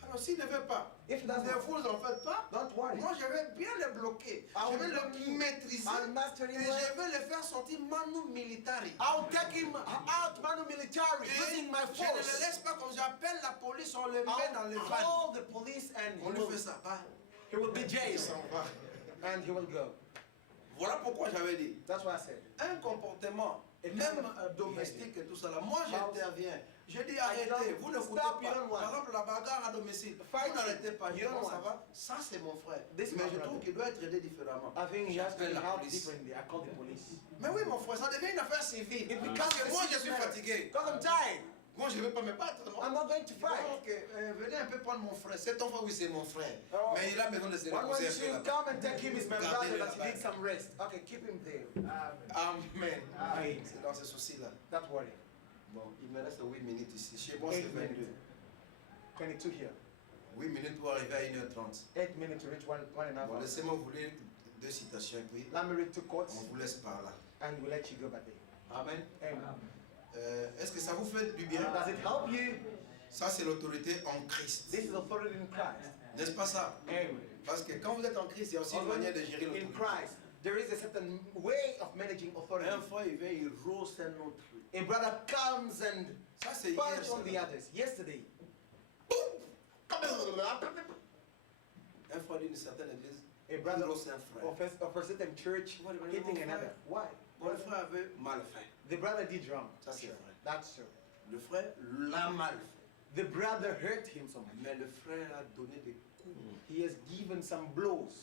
Alors s'il ne veut pas, If he ne doesn't, vous en faites pas. don't worry. Moi, je vais bien le bloquer. I Je will vais block le him. maîtriser. I'll master Et him je well. vais le faire sortir manu militari. I'll take him out, manu military, Et using my je ne le force. laisse pas comme j'appelle la police, on le met dans le I'll van. call the police and On lui fait ça. Bah, he will be il jailed s'en va. and he will go. Voilà pourquoi j'avais dit. That's what I said. Un comportement, Et même quand- domestique et tout ça là, moi j'interviens. Je dis I arrêtez, don't- vous n'écoutez stop, you pas. don't want. Par exemple, la bagarre à domicile, Fight, vous n'arrêtez pas. Je you dis, don't bon, ça want. va, ça c'est mon frère. This is Mais my je trouve brother. qu'il doit être aidé différemment. I think he has to be J'appelle la helped police. differently. I call the police. Mais oui, mon frère, ça devient une affaire civile. It becomes Parce que a moi je serious suis matter. fatigué. Because I'm tired. Moi je ne vais pas me battre. Non? I'm not going to Je dis, bon, fight. ok, venez un peu prendre mon frère. C'est ton frère, oui, c'est mon frère. Oh. Mais il a besoin de se Why reposer un don't peu you là-bas. come and take him? Is my Gardez-le brother that là-bas. he needs some rest. Okay, keep him there. Amen. Amen. C'est dans ce souci-là. Don't worry. Bon, il me reste 8 minutes ici. Chez moi, c'est 8 22. minutes. 22 here. 8 minutes pour arriver à 1h30. 8 minutes to reach one and a half Bon, hours. laissez-moi vous lire 2 citations et puis Let me read 2 quotes on vous laisse par là. and we'll let you go back there. Amen. Amen. Est-ce que ça vous fait du bien? Does it help you? Ça, c'est l'autorité en Christ. This is authority in Christ. N'est-ce pas ça? Amen. Parce que quand vous êtes en Christ, il y a aussi une Although manière de gérer in l'autorité. Christ, there is a certain way of managing authority. Un frère, il vient, il rose un autre. A brother comes and Ça, c'est punch hier. on the others. Yesterday, Un frère d'une certaine église, a il brother rose un frère. of a certain church hitting another. Why? Bon, le frère avait mal fait. The brother did wrong. Ça, c'est vrai. That's true. Le frère l'a mal fait. The brother hurt him so much. Mais le frère a donné des coups. He has given some blows.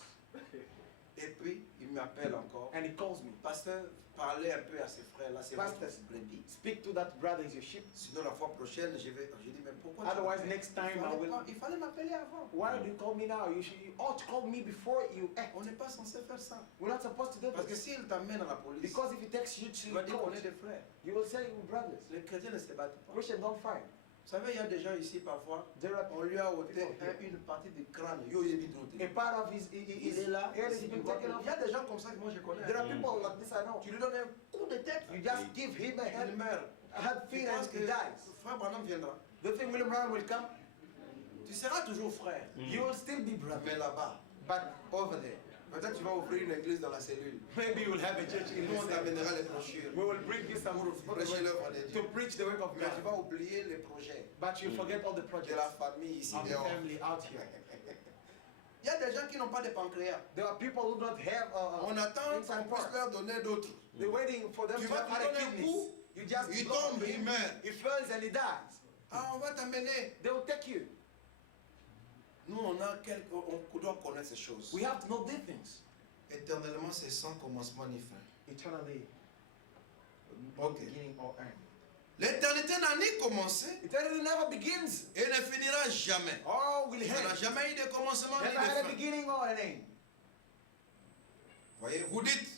Et puis, il m'appelle encore. and he calls me. Pasteur, parlez un peu à ces frères-là, c'est votre Pastor, brebis. speak to that brother is your sheep. Sinon, la fois prochaine, j'ai dit, mais pourquoi tu Otherwise, m'appelles? next time I will. Il fallait m'appeler avant. Why do you call me now? You ought to call me before you act. On n'est pas censé faire ça. We're not supposed to do Parce que this. s'il t'amène à la police, Because if he takes you tu to vas dire qu'on court, est des frères. you will say we're brothers. Les chrétiens ne se battent pas. Christians don't fight. Vous savez, il y a des gens ici parfois, There are on lui a ôté people here. une partie du crâne. Yo, il est vite ôté. A part of his Il est là. head has Il been taken off. y a des gens comme ça que moi je connais. There are people like this I know. Tu lui donnes un coup de tête, You just give him a il head, meurt. a head Tu feet penses and que he dies. frère Branham viendra. The thing William Brown will come. Tu seras toujours frère. You will still be brother. Mais là-bas, But over there, peut-être tu vas ouvrir une église dans la cellule. maybe you will have a church in Nous, on this area. t'amènera les brochures. We will bring you some Pour prêcher l'œuvre de to Dieu. preach the work of Mais tu God. vas oublier les projets But you forget all the de projects la famille ici of the dehors. family out here. Il y a des gens qui n'ont pas de pancréas. There are people who don't have On attend qu'on inside puisse parts. leur donner d'autres. They're waiting for them Tu to vas have lui other donner un kidneys. coup, You just il blow on tombe, il him, meurt. he falls and he dies. Ah, on va t'amener. They will take you. Nous, on doit connaître ces choses. We have to know these things. Éternellement, c'est sans commencement ni fin. Eternally, no Ok. beginning or end. L'éternité n'a ni commencé Eternity never begins et ne finira jamais. or will Ça n'a end. jamais eu de commencement ni Never de had a fin. beginning or an end. Voyez, vous dites,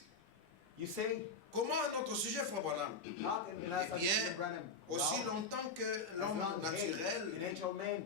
You say, comment notre sujet, Frère Branham? how can we not Eh bien, Stephen Branham? Aussi Well, longtemps que as l'homme long as naturel the natural man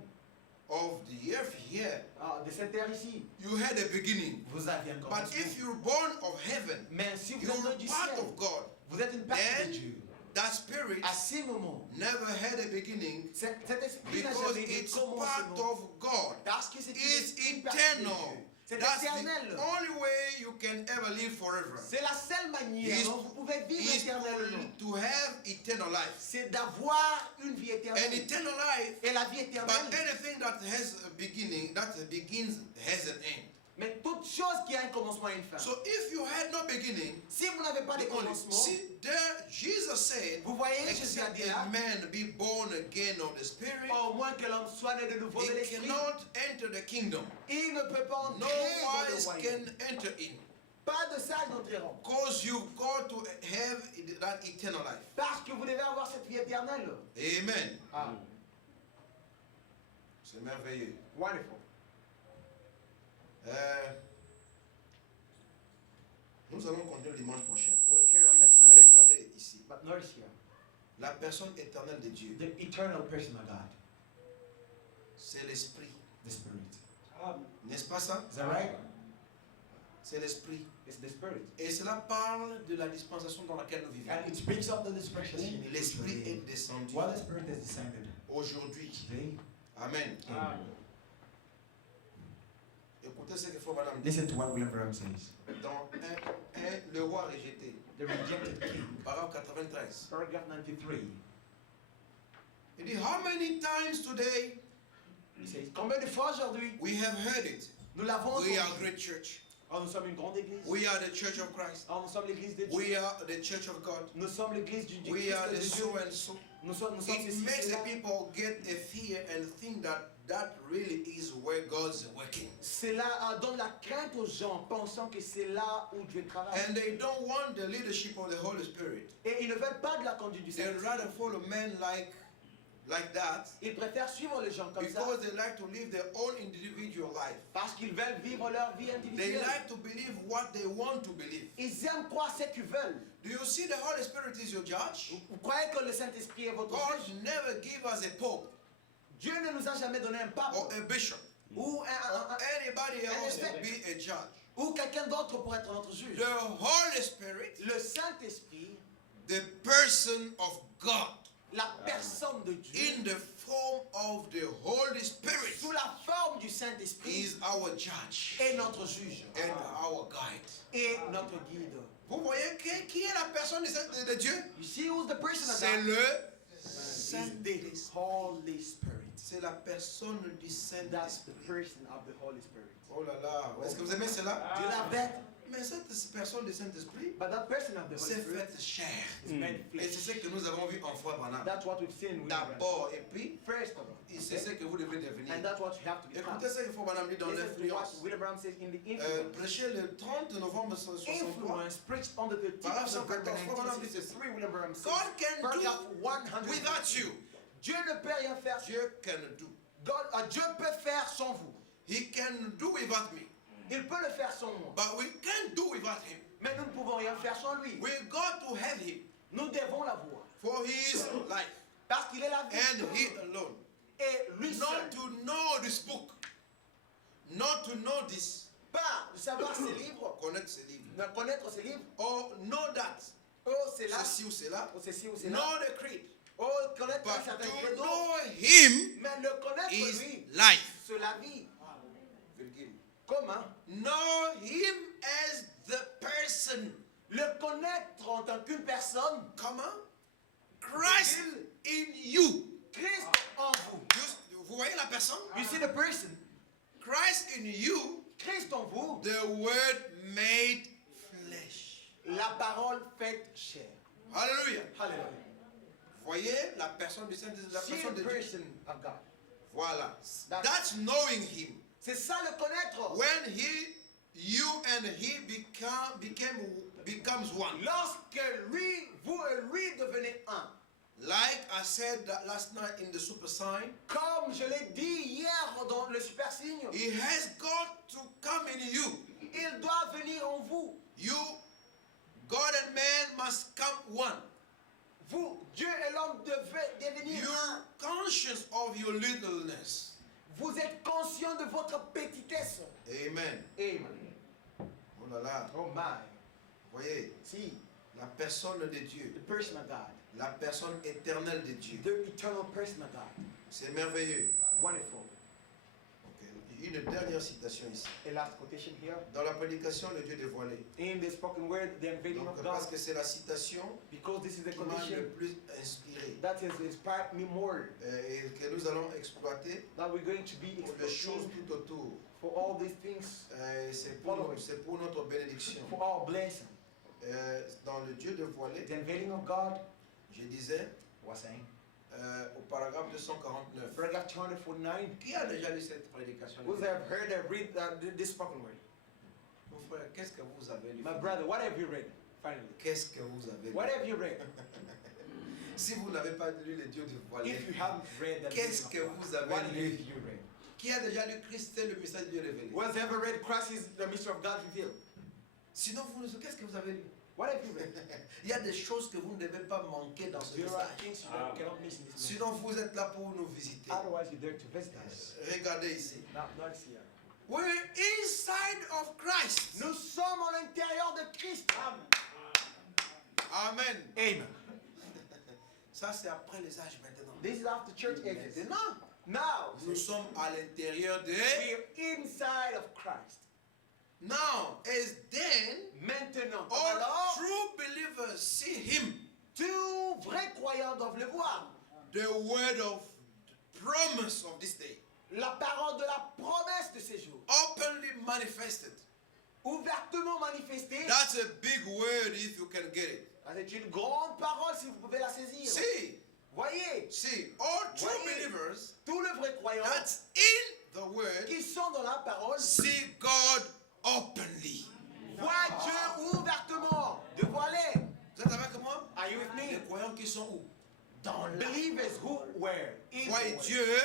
of the earth here, de cette terre ici, you had a beginning. vous aviez un But commencement. if you're born of heaven, Mais si vous you're êtes du part ciel, of God. vous êtes une partie Then de Dieu. that spirit À ce moment, never had a beginning cet esprit n'a because jamais eu de it's part commencement. of God. Parce que c'est It's une partie de Dieu. eternal. C'est That's the éternel. only way you can ever live forever. C'est la seule manière Is- dont vous pouvez vivre Is éternellement. to have eternal life. C'est d'avoir une vie And éternelle. eternal life, Et la vie but éternelle. anything that has a beginning, that begins, has an end. Mais toute chose qui a un commencement et une fin. So if you had no beginning, Si vous n'avez pas de the only, commencement, see there, Jesus said, vous voyez, Jésus a except dit a là, man be born again of the Spirit, au moins que l'homme soit né de nouveau de he l'esprit, cannot enter the kingdom. il ne peut pas No entrer dans le wise royaume. can enter in. Pas de sages n'entreront. Because you've got to have that eternal life. Parce que vous devez avoir cette vie éternelle. Amen. Ah, C'est merveilleux. wonderful. Nous allons continuer dimanche prochain. We'll carry on next Mais Sunday. regardez ici. But notice here, La personne éternelle de Dieu, the eternal person of God, c'est l'esprit. the Spirit. N'est-ce pas ça? Is that right? C'est l'esprit. It's the Spirit. Et cela parle de la dispensation dans laquelle nous vivons. And it speaks of the dispensation in which we L'esprit est live. descendu While the Spirit has descended aujourd'hui. today. Amen. Écoutez ce que Frère Branham dit. Listen to what William Branham says. Dans le roi rejeté, The rejected king, paragraphe 93. paragraph 93. Il dit, how many times today Il says, combien de fois aujourd'hui we have heard it? nous l'avons We are entendu? great church. Oh, nous sommes une grande église. We are the church of Christ. Oh, nous sommes l'église de Dieu. We are the church of God. Nous sommes l'église du Dieu. We are the Christ de so Dieu. and so. Nous sommes It ceci, makes the cela. people get a fear and think that that really is where God's working. Cela donne la crainte aux gens, pensant que c'est là où Dieu travaille. And they don't want the leadership of the Holy Spirit. Et ils ne veulent pas de la conduite du They Saint-Esprit. rather follow men like that Ils préfèrent suivre les gens comme ça because they like to live their own individual life. parce qu'ils veulent vivre leur vie They individuelle. like to believe what they want to believe. Ils aiment croire ce qu'ils veulent. Do you see the Holy Spirit is your judge? Vous croyez que le Saint-Esprit est votre God juge? never give us a pope Dieu ne nous a jamais donné un pape or a bishop ou, or anybody else to be a judge. ou quelqu'un d'autre pour être notre juge. The Holy Spirit, Le Saint-Esprit, the person of God, la personne de Dieu, in the form of the Holy Spirit, sous la forme du Saint-Esprit, is our judge est notre juge and our guide. et notre guide. Vous voyez qui est la personne de Dieu? You see who's the person of C'est God? le Is the Saint-Esprit. Holy Spirit. C'est la personne du That's the Saint-Esprit. person of the Holy Spirit. Oh là là, est-ce que vous aimez cela? Do you love that? Mais cette personne du Saint-Esprit But that person of the Holy s'est Spirit faite chair. is made Et flesh. c'est ce que nous avons vu en foi pendant. That's what we've seen with Abraham. D'abord, et puis, First of all. c'est ce que vous devez devenir. And that's what you have to become. Écoutez ce qu'il faut, madame, dit dans Listen to what l'influence. William Branham says in the influence. Prêché le 30 novembre 63. Influence preached on the 13th Paragraphe of November 114, William dit ceci. 1963, William Branham says, God can paragraph do 100. without you. Dieu ne peut rien faire. Dieu can do. Dieu peut faire sans vous. He can do without me. Il peut le faire sans moi. But we can't do without him. Mais nous ne pouvons rien faire sans lui. We got to have him. Nous devons l'avoir. For he is life. Parce qu'il est la vie. And he alone. Et lui seul. Not to know this book. Not to know this. Pas de savoir ses livres. Connaître ses livres. De connaître ses livres. Or know that. Oh, c'est là. Ceci ou cela. Oh, ceci ou c'est là. Know the creed. Oh, connaître un But certain to credo. know him Mais le connaître is lui, life. c'est la vie. Comment? Know him as the person. Le connaître en tant qu'une personne. Comment? Christ in you. Christ en vous. Vous voyez la personne? You see the person. Christ in you. Christ en vous. The word made flesh. La parole faite chair. Hallelujah. Hallelujah. Voyez la personne du Saint-Esprit, la See personne the de Dieu. person of God. Voilà. That's knowing him. C'est ça le connaître. When you and he becomes one. Lorsque lui, vous et lui devenez un. Like I said that last night in the super sign, Comme je l'ai dit hier dans le super signe. he has got to come in you. Il doit venir en vous. You, God and man must come one. Vous, Dieu et l'homme devaient devenir You're un. conscious of your littleness. Vous êtes conscient de votre petitesse. Amen. Amen. Oh là là. Oh my. Voyez, See, la personne de Dieu, the person of God. la personne éternelle de Dieu. The eternal person of God. C'est merveilleux. Wonderful. Ok. Une dernière citation ici. A last quotation here. Dans la prédication, le Dieu dévoilé. In the spoken word, the unveiling Donc, of parce God. que c'est la citation Because this is the qui m'a quotation le plus inspiré that has inspired me more. et que nous allons exploiter That we're going to be pour les choses exploiting tout autour. for all these things, C'est pour notre bénédiction. for our blessing. Dans le Dieu dévoilé, The unveiling of God je disais was saying, au paragraphe 249. paragraph 249. Qui a déjà lu cette prédication? Who have heard and read this spoken word? Mon frère, qu'est-ce que vous avez lu? My brother, what have you read? Finally, Qu'est-ce que vous avez lu? what have you read? Si vous n'avez pas lu le Dieu dévoilé, If you haven't read the qu'est-ce unveiling que of vous God, avez what have lu? you read? Qui a déjà lu Christ, c'est le message de Dieu révélé? Who has ever read Christ is the mystery of God revealed? Sinon, qu'est-ce que vous avez lu? What have you read? Il y a des choses que vous ne devez pas manquer dans ce There are message. things you cannot miss in this message. Sinon, vous êtes là pour nous visiter. Otherwise, you're there to visit us. Regardez ici. Not here. We're inside of Christ. Nous sommes à l'intérieur de Christ. Amen. Amen. Ça, c'est après les âges maintenant. This is after church ages. Maintenant, Now, nous sommes à l'intérieur de... we're inside of Christ. Now, as then, Maintenant, all alors, true believers see him. tous vrais croyants doivent le voir. The word of promise of this day. La parole de la promesse de ces jours. Openly manifested. Ouvertement manifestée. That's a big word if you can get it. C'est une grande parole si vous pouvez la saisir. See, Voyez, all true Voyez. believers tous les vrais croyants that's in the word qui sont dans la parole see God openly. voient Dieu ouvertement, dévoilé. Vous êtes avec moi? Are you with me? Les croyants qui sont où? Dans believers who were in Voyez the word Dieu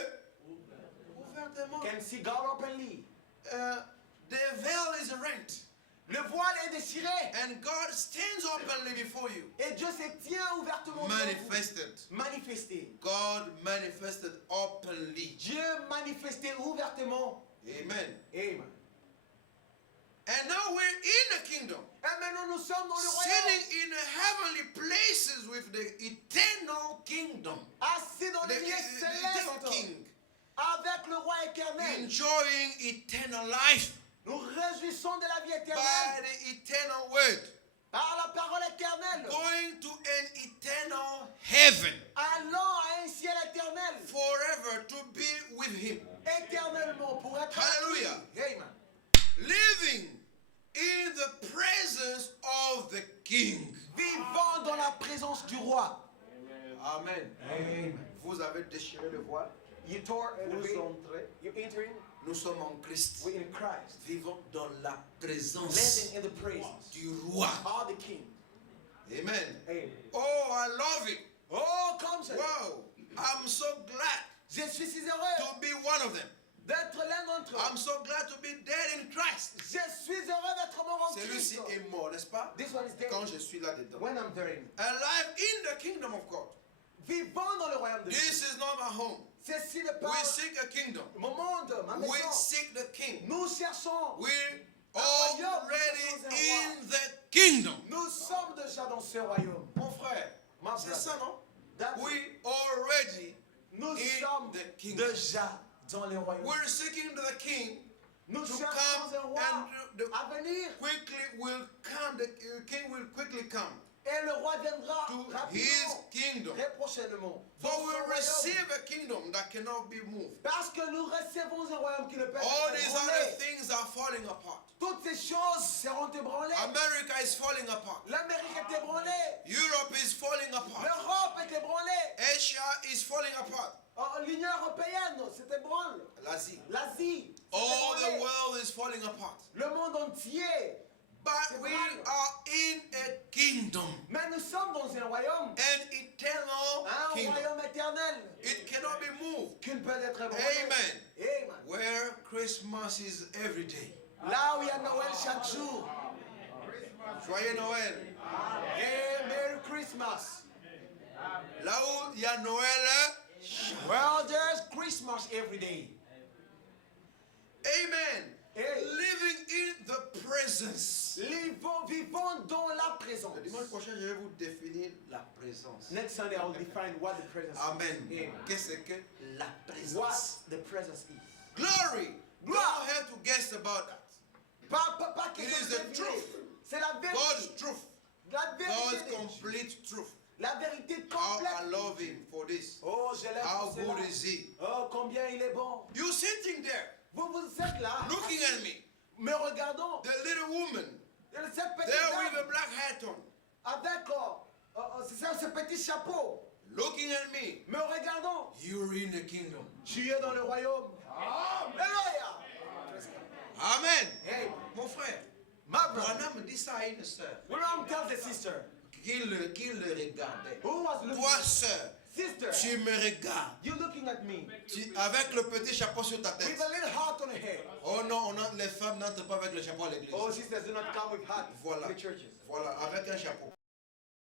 ouvertement. can see God openly. The veil is rent. Le voile est déchiré And God stands openly before you. et Dieu se tient ouvertement devant vous. Manifested. Manifesté. God manifested openly. Dieu manifesté ouvertement. Amen. Amen. And now we're in the kingdom. Et maintenant nous sommes dans le royaume. Sitting in heavenly places with the eternal kingdom. Assis dans The les lieux eternal célestes. king. Avec le roi éternel. Enjoying eternal life Nous réjouissons de la vie by éternelle. the eternal word. Par la parole éternelle. Going to an eternal heaven. Allant à un ciel éternel. Forever to be with him. Éternellement pour être Hallelujah. avec lui. Amen. Living in the king. Vivons dans la présence du roi. Amen. Amen. Vous avez déchiré le voile. You tore the Vous veil. entrez. You're entering. Nous sommes en Christ. We're in Christ. Vivons dans la présence Living in the presence du roi. of the King. Amen. Amen. Oh, I love it. Oh, comme ça. Wow. I'm so glad Je suis si heureux to be one of them. d'être l'un d'entre eux. I'm so glad to be dead in Christ. Je suis heureux d'être mort en Celui-ci Christ. est mort, n'est-ce pas? This one is dead. Quand je suis là-dedans. When I'm there. Alive in the kingdom of God. Vivons dans le royaume de Dieu. This is not my home. Ceci ne We pas seek a kingdom. mon monde, ma We maison. seek the king. Nous cherchons. We're already in the kingdom. Nous sommes déjà dans ce royaume. Mon frère, Ma c'est brother. ça, non? That's it. We already Nous in sommes the kingdom. déjà dans le royaume. We're seeking the king Nous to cherchons come un roi and the à venir. quickly will come. The king will quickly come Et le roi viendra to his rapidement, kingdom. très prochainement. For dans we son royaume. receive a kingdom that cannot be moved. Parce que nous recevons un royaume qui ne peut All être these other ébranlé. things are falling apart. Toutes ces choses seront ébranlées. America is falling apart. L'Amérique est ébranlée. Europe is falling apart. L'Europe est ébranlée. Asia is falling apart. L'Union européenne s'est ébranlée. L'Asie. L'Asie s'est All the ébranlée. world is falling apart. Le monde entier. But we are in a kingdom, Mais nous sommes dans un royaume. an eternal Un kingdom. royaume éternel. It cannot be moved. Qui ne peut être ébranlé. Amen. Amen. Where Christmas is every day. Là où il y a Noël chaque jour. Joyeux Noël. Et Merry Christmas. Là où il y a Noël. Well, there's Christmas every day. Amen. Hey. Living in the presence. Vivons dans la présence. Le dimanche prochain, je vais vous définir la présence. Next Sunday, I will define what the presence Amen. is. Qu'est-ce que la What présence? the presence is. Glory. Gloire. Don't have to guess about that. Pas It question is de the deviner. truth. C'est la God's vérité. truth. La God's vérité. complete truth. La vérité How I complète. love him for this. Oh, je l'aime How pour cela. good is he? Oh, combien il est bon. You sitting there, Vous êtes là, looking at me. me regardons. The little woman Cette petite there with dame the black hat on, avec c'est ça, ce petit chapeau. looking at me. Me regardons. You're in the kingdom. Tu es dans le royaume. Alléluia. Amen. Hey, Mon frère, my brother. Branham dit ça à une sœur When mom tells the sister qui le regardait. who was looking Toi, at sœur, sister, tu me regardes. you looking at me Avec le petit chapeau sur ta with tête. a little heart on her head. Oh non, les femmes n'entrent pas avec le chapeau à l'église. Oh, sisters do not come with heart Voilà. in the churches. Voilà, avec un chapeau.